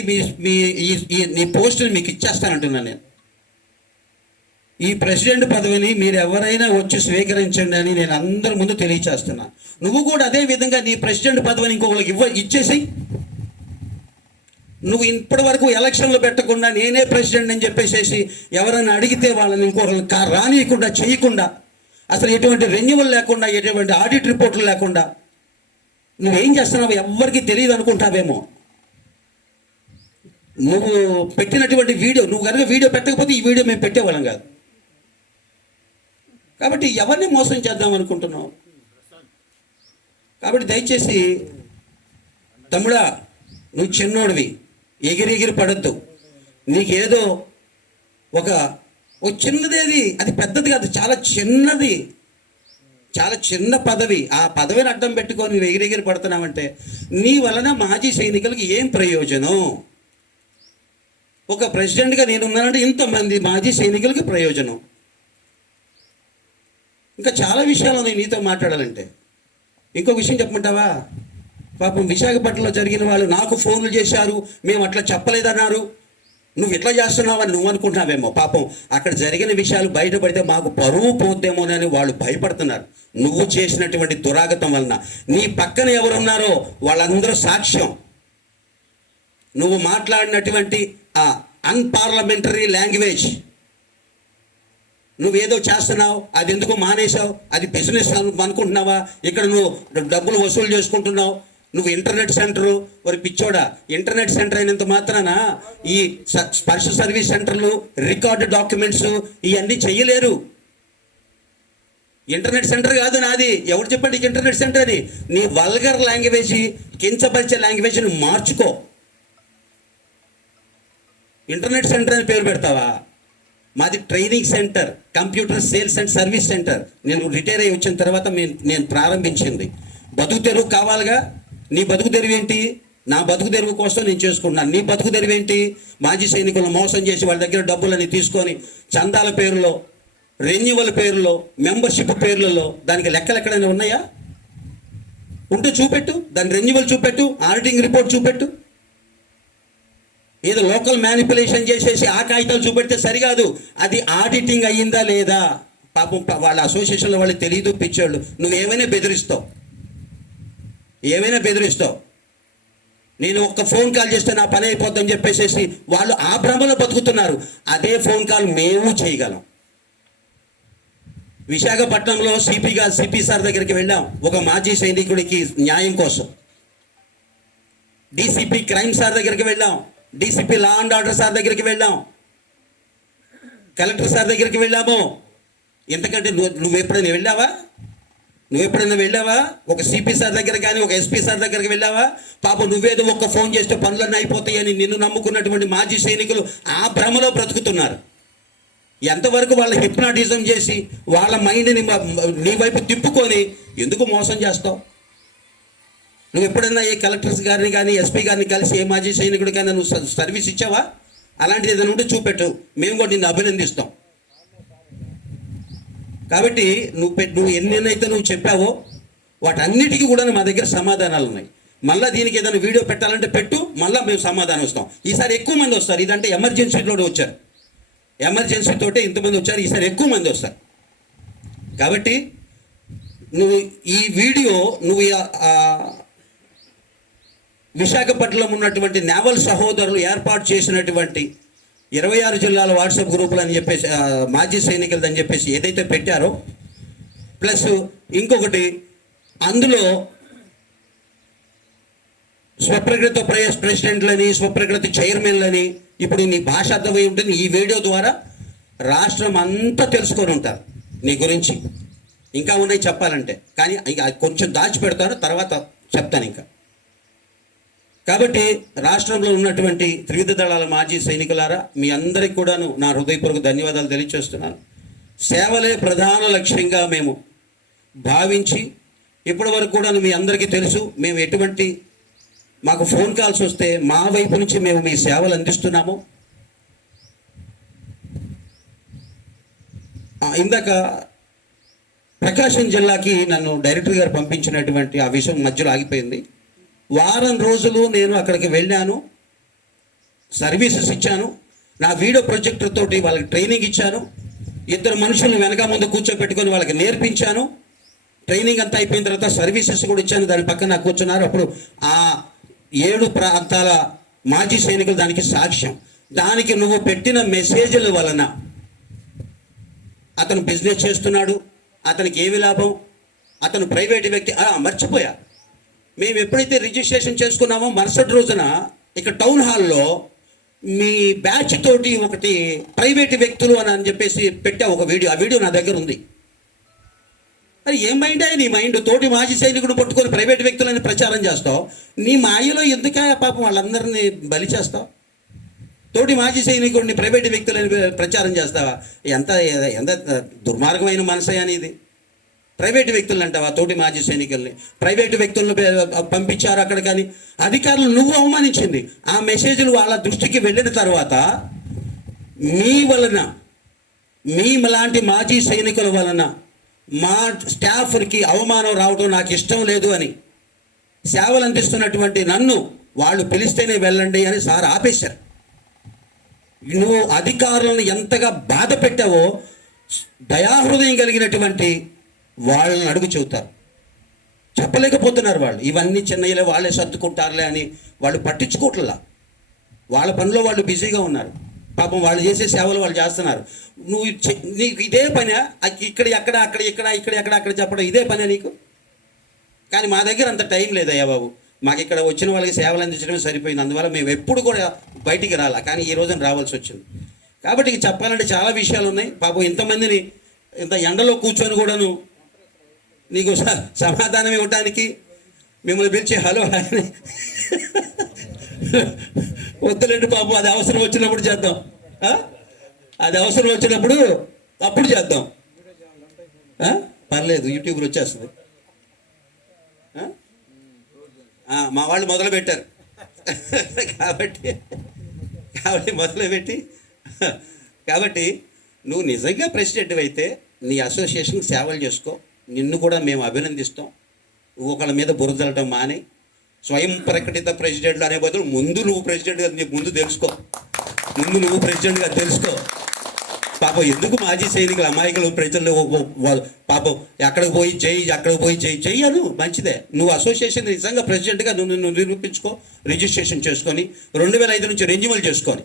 నీ పోస్టుని మీకు ఇచ్చేస్తానంటున్నాను నేను. ఈ ప్రెసిడెంట్ పదవిని మీరు ఎవరైనా వచ్చి స్వీకరించండి అని నేను అందరి ముందు తెలియచేస్తున్నా. నువ్వు కూడా అదే విధంగా నీ ప్రెసిడెంట్ పదవిని ఇంకొకరికి ఇచ్చేసి, నువ్వు ఇప్పటి వరకు ఎలక్షన్లు పెట్టకుండా నేనే ప్రెసిడెంట్ అని చెప్పేసి ఎవరైనా అడిగితే వాళ్ళని ఇంకొకరు రానియకుండా చేయకుండా, అసలు ఎటువంటి రెన్యువల్ లేకుండా, ఎటువంటి ఆడిట్ రిపోర్ట్లు లేకుండా నువ్వేం చేస్తున్నావు ఎవరికి తెలియదు అనుకుంటావేమో. నువ్వు పెట్టినటువంటి వీడియో, నువ్వు కనుక వీడియో పెట్టకపోతే ఈ వీడియో మేము పెట్టేవాళ్ళం కాదు. కాబట్టి ఎవరిని మోసం చేద్దాం అనుకుంటున్నావు? కాబట్టి దయచేసి తమ్ముడా, నువ్వు చిన్నోడివి, ఎగిరి పడద్దు. నీకేదో ఒక చిన్నదేది, అది పెద్దది కాదు, చాలా చిన్నది, చాలా చిన్న పదవి. ఆ పదవిని అడ్డం పెట్టుకొని నువ్వు ఎగిరి పడుతున్నావంటే నీ వలన మాజీ సైనికులకి ఏం ప్రయోజనం? ఒక ప్రెసిడెంట్గా నేనున్నానంటే ఇంతమంది మాజీ సైనికులకి ప్రయోజనం. ఇంకా చాలా విషయాలు ఉన్నాయి నీతో మాట్లాడాలంటే. ఇంకో విషయం చెప్పమంటావా? పాపం విశాఖపట్నంలో జరిగిన వాళ్ళు నాకు ఫోన్లు చేశారు, మేము అట్లా చెప్పలేదన్నారు, నువ్వు ఇట్లా చేస్తున్నావని నువ్వు అనుకుంటున్నావేమో. పాపం అక్కడ జరిగిన విషయాలు బయటపడితే మాకు పరువు పోద్దేమోనని వాళ్ళు భయపడుతున్నారు. నువ్వు చేసినటువంటి దురాగతం వలన నీ పక్కన ఎవరున్నారో వాళ్ళందరూ సాక్ష్యం. నువ్వు మాట్లాడినటువంటి ఆ అన్పార్లమెంటరీ లాంగ్వేజ్, నువ్వేదో చేస్తున్నావు, అది ఎందుకు మానేశావు, అది బిజినెస్ అనుకుంటున్నావా, ఇక్కడ నువ్వు డబ్బులు వసూలు చేసుకుంటున్నావు, నువ్వు ఇంటర్నెట్ సెంటరు, మరి పిచ్చోడా, ఇంటర్నెట్ సెంటర్ అయినంత మాత్రాన ఈ స్పర్శ సర్వీస్ సెంటర్లు, రికార్డు డాక్యుమెంట్స్ ఇవన్నీ చెయ్యలేరు. ఇంటర్నెట్ సెంటర్ కాదు నాది. ఎవరు చెప్పండి ఇంటర్నెట్ సెంటర్ అని? నీ వల్గర్ లాంగ్వేజ్, కించపరిచే లాంగ్వేజ్ని మార్చుకో. ఇంటర్నెట్ సెంటర్ అని పేరు పెడతావా? మాది training centre, computer sales and service centre. నేను రిటైర్ అయ్యి వచ్చిన తర్వాత నేను ప్రారంభించింది. బతుకు తెరువు కావాలిగా. నీ బతుకు తెరువు ఏంటి? నా బతుకు తెరువు కోసం నేను చేసుకుంటున్నాను. నీ బతుకు తెరువు ఏంటి? మాజీ సైనికులను మోసం చేసి వాళ్ళ దగ్గర డబ్బులని తీసుకొని చందాల పేరులో, రెన్యువల్ పేరులో, మెంబర్షిప్ పేర్లలో దానికి లెక్కలు ఎక్కడైనా ఉన్నాయా? ఉంటే చూపెట్టు, దాని రెన్యువల్ చూపెట్టు, ఆడిటింగ్ రిపోర్ట్ చూపెట్టు. ఏదో లోకల్ మ్యానిపులేషన్ చేసేసి ఆ కాగితాలు చూపెడితే సరికాదు. అది ఆడిటింగ్ అయ్యిందా లేదా? పాపం వాళ్ళ అసోసియేషన్లో వాళ్ళు తెలియదు పిచ్చోళ్ళు. నువ్వేమైనా బెదిరిస్తావు, ఏమైనా బెదిరిస్తావు. నేను ఒక్క ఫోన్ కాల్ చేస్తే నా పని అయిపోద్దని చెప్పేసి వాళ్ళు ఆ భ్రమలో బతుకుతున్నారు. అదే ఫోన్ కాల్ మేము చేయగలం. విశాఖపట్నంలో సిపి సార్ దగ్గరికి వెళ్ళాం ఒక మాజీ సైనికుడికి న్యాయం కోసం. డీసీపీ క్రైమ్ సార్ దగ్గరికి వెళ్ళాం, DCP law and order sir దగ్గరికి వెళ్ళాం, కలెక్టర్ సార్ దగ్గరికి వెళ్ళాము. ఎందుకంటే నువ్వు ఎప్పుడైనా వెళ్ళావా? ఒక సిపి సార్ దగ్గర కానీ, ఒక ఎస్పీ సార్ దగ్గరికి వెళ్ళావా? పాపం నువ్వేదో ఒక్క ఫోన్ చేస్తే పనులన్నీ అయిపోతాయని నిన్ను నమ్ముకున్నటువంటి మాజీ సైనికులు ఆ భ్రమలో బ్రతుకుతున్నారు. ఎంతవరకు వాళ్ళ హిప్నాటిజం చేసి వాళ్ళ మైండ్ని నీ వైపు తిప్పుకొని ఎందుకు మోసం చేస్తావు? నువ్వు ఎప్పుడైనా ఏ కలెక్టర్స్ గారిని కానీ, ఎస్పీ గారిని కలిసి ఏ మాజీ సైనికుడికైనా నువ్వు సర్వీస్ ఇచ్చావా? అలాంటిది ఏదైనా ఉంటే చూపెట్టు, మేము కూడా నిన్ను అభినందిస్తాం. కాబట్టి నువ్వు ఎన్నైతే నువ్వు చెప్పావో వాటన్నిటికీ కూడా మా దగ్గర సమాధానాలు ఉన్నాయి. మళ్ళీ దీనికి ఏదైనా వీడియో పెట్టాలంటే పెట్టు, మళ్ళీ మేము సమాధానం ఇస్తాం. ఈసారి ఎక్కువ మంది వస్తారు. ఇదంటే ఎమర్జెన్సీలో వచ్చారు, ఎమర్జెన్సీతోటే ఇంతమంది వచ్చారు. ఈసారి ఎక్కువ మంది వస్తారు. కాబట్టి నువ్వు ఈ వీడియో విశాఖపట్నంలో ఉన్నటువంటి నేవల్ సహోదరులు ఏర్పాటు చేసినటువంటి 26 జిల్లాల వాట్సాప్ గ్రూపులు అని చెప్పేసి మాజీ సైనికులు అని చెప్పేసి ఏదైతే పెట్టారో, ప్లస్ ఇంకొకటి అందులో స్వప్రకృత ప్రెసిడెంట్లని, స్వప్రకృతి చైర్మన్లని, ఇప్పుడు నీ భాష అర్థమై ఉంటుంది. ఈ వీడియో ద్వారా రాష్ట్రం అంతా తెలుసుకొని ఉంటారు నీ గురించి. ఇంకా ఉన్నాయి చెప్పాలంటే, కానీ ఇంకా కొంచెం దాచిపెడతాను, తర్వాత చెప్తాను ఇంకా. కాబట్టి రాష్ట్రంలో ఉన్నటువంటి త్రివిధ దళాల మాజీ సైనికులారా, మీ అందరికీ కూడాను నా హృదయపూర్వక ధన్యవాదాలు తెలియజేస్తున్నాను. సేవలే ప్రధాన లక్ష్యంగా మేము భావించి ఇప్పటి వరకు కూడా మీ అందరికీ తెలుసు మేము ఎటువంటి మాకు ఫోన్ కాల్స్ వస్తే మా వైపు నుంచి మేము మీ సేవలు అందిస్తున్నాము. ఇందాక ప్రకాశం జిల్లాకి నన్ను డైరెక్టర్ గారు పంపించినటువంటి ఆ విషయం మధ్యలో ఆగిపోయింది. వారం రోజులు నేను అక్కడికి వెళ్ళాను, సర్వీసెస్ ఇచ్చాను, నా వీడియో ప్రొజెక్టర్ తోటి వాళ్ళకి ట్రైనింగ్ ఇచ్చాను, 2 మనుషులను వెనక ముందు కూర్చోబెట్టుకొని వాళ్ళకి నేర్పించాను. ట్రైనింగ్ అంతా అయిపోయిన తర్వాత సర్వీసెస్ కూడా ఇచ్చాను. దాని పక్కన నాకు కూర్చున్నారు. అప్పుడు ఆ 7 ప్రాంతాల మాజీ సైనికులు దానికి సాక్ష్యం. దానికి నువ్వు పెట్టిన మెసేజ్ల వలన అతను బిజినెస్ చేస్తున్నాడు, అతనికి ఏమి లాభం, అతను ప్రైవేట్ వ్యక్తి. మర్చిపోయా, మేము ఎప్పుడైతే రిజిస్ట్రేషన్ చేసుకున్నామో మరుసటి రోజున ఇక్కడ టౌన్ హాల్లో మీ బ్యాచ్ తోటి ఒకటి ప్రైవేట్ వ్యక్తులు అని చెప్పేసి పెట్టా ఒక వీడియో. ఆ వీడియో నా దగ్గర ఉంది. అది ఏం మైండ్ నీ మైండ్? తోటి మాజీ సైనికుడు పట్టుకొని ప్రైవేట్ వ్యక్తులని ప్రచారం చేస్తావు. నీ మాయలో ఎందుకే పాపం వాళ్ళందరినీ బలి చేస్తావు? తోటి మాజీ సైనికుడిని ప్రైవేట్ వ్యక్తులని ప్రచారం చేస్తావా? ఎంత ఎంత దుర్మార్గమైన మనసే అనేది. ప్రైవేటు వ్యక్తులను అంటావా? తోటి మాజీ సైనికుల్ని ప్రైవేటు వ్యక్తులను పంపించారు అక్కడ. కానీ అధికారులు నువ్వు అవమానించింది. ఆ మెసేజ్లు వాళ్ళ దృష్టికి వెళ్ళిన తర్వాత మీ వలన, మీ లాంటి మాజీ సైనికుల వలన మా స్టాఫ్కి అవమానం రావడం నాకు ఇష్టం లేదు అని సేవలు అందిస్తున్నటువంటి నన్ను వాళ్ళు పిలిస్తేనే వెళ్ళండి అని సార్ ఆపేశారు. నువ్వు అధికారులను ఎంతగా బాధ పెట్టావో దయాహృదయం కలిగినటువంటి వాళ్ళని అడుగు చెబుతారు. చెప్పలేకపోతున్నారు వాళ్ళు. ఇవన్నీ చిన్నయ్యలే, వాళ్ళే సర్దుకుంటారులే అని వాళ్ళు పట్టించుకోవట్లా. వాళ్ళ పనిలో వాళ్ళు బిజీగా ఉన్నారు. పాపం వాళ్ళు చేసే సేవలు వాళ్ళు చేస్తున్నారు. నువ్వు నీకు ఇదే పని, ఇక్కడ ఎక్కడ అక్కడ ఇక్కడ ఇక్కడ ఎక్కడ అక్కడ చెప్పడం ఇదే పని నీకు. కానీ మా దగ్గర అంత టైం లేదయ్యా బాబు. మాకు ఇక్కడ వచ్చిన వాళ్ళకి సేవలు అందించడమే సరిపోయింది. అందువల్ల మేము ఎప్పుడు కూడా బయటికి రాలా, కానీ ఈ రోజున రావాల్సి వచ్చింది. కాబట్టి చెప్పాలంటే చాలా విషయాలు ఉన్నాయి. పాపం ఇంతమందిని ఇంత ఎండలో కూర్చొని కూడాను నీకు సమాధానం ఇవ్వటానికి మిమ్మల్ని పిలిచి హలో అని వద్దులేండి పాపం. అది అవసరం వచ్చినప్పుడు చేద్దాం. అది అవసరం వచ్చినప్పుడు అప్పుడు చేద్దాం. పర్లేదు, యూట్యూబ్లో వచ్చేస్తుంది. మా వాళ్ళు మొదలుపెట్టారు కాబట్టి మొదలుపెట్టి కాబట్టి నువ్వు నిజంగా ప్రెసిడెంట్ అయితే నీ అసోసియేషన్కి సేవలు చేసుకో. నిన్ను కూడా మేము అభినందిస్తాం. నువ్వు ఒకళ్ళ మీద బురదలటం మానే. స్వయం ప్రకటిత ప్రెసిడెంట్లు అనే బదులు ముందు నువ్వు ప్రెసిడెంట్గా ముందు తెలుసుకో. ముందు నువ్వు ప్రెసిడెంట్గా తెలుసుకో. పాపం ఎందుకు మాజీ సైనికులు అమాయకులు ప్రజలు పాపం ఎక్కడికి పోయి అక్కడికి పోయి చెయ్యను మంచిదే. నువ్వు అసోసియేషన్ నిజంగా ప్రెసిడెంట్గా నువ్వు నిరూపించుకో. రిజిస్ట్రేషన్ చేసుకొని 2005 నుంచి రెన్యువల్ చేసుకొని,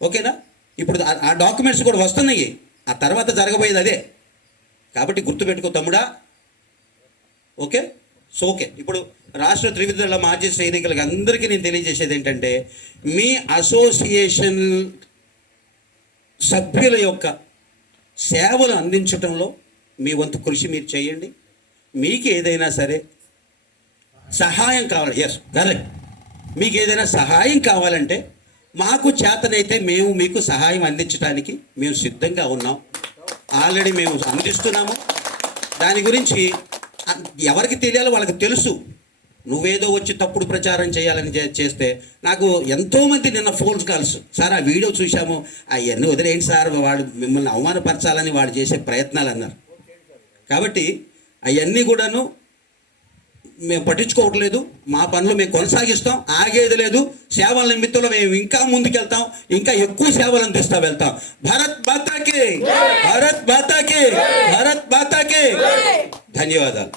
ఓకేనా? ఇప్పుడు ఆ డాక్యుమెంట్స్ కూడా వస్తున్నాయి. ఆ తర్వాత జరగబోయేది అదే. కాబట్టి గుర్తుపెట్టుకో తమ్ముడా. ఓకే. సో ఓకే, ఇప్పుడు రాష్ట్ర త్రివిధ దళ మాజీ సైనికులకి అందరికీ నేను తెలియజేసేది ఏంటంటే, మీ అసోసియేషన్ సభ్యుల యొక్క సేవలు అందించడంలో మీ వంతు కృషి మీరు చేయండి. మీకు ఏదైనా సరే సహాయం కావాలి, ఎస్ కరెక్ట్, మీకు ఏదైనా సహాయం కావాలంటే మాకు చేతనైతే మేము మీకు సహాయం అందించడానికి మేము సిద్ధంగా ఉన్నాం. ఆల్రెడీ మేము అందిస్తున్నాము. దాని గురించి ఎవరికి తెలియాలో వాళ్ళకి తెలుసు. నువ్వేదో వచ్చి తప్పుడు ప్రచారం చేయాలని చేస్తే నాకు ఎంతోమంది నిన్న ఫోన్ కాల్స్, సార్ ఆ వీడియో చూసాము, అవన్నీ వదిలేండి సార్, వాడు మిమ్మల్ని అవమానపరచాలని వాడు చేసే ప్రయత్నాలు అన్నారు. కాబట్టి అవన్నీ కూడాను మేము పట్టించుకోవట్లేదు. మా పనులు మేము కొనసాగిస్తాం, ఆగేది లేదు. సేవల నిమిత్తంలో మేము ఇంకా ముందుకెళ్తాం, ఇంకా ఎక్కువ సేవలు అందిస్తా వెళ్తాం. భారత్ మాతాకి, భారత్ మాతాకి, భారత్ మాతాకి. ధన్యవాదాలు.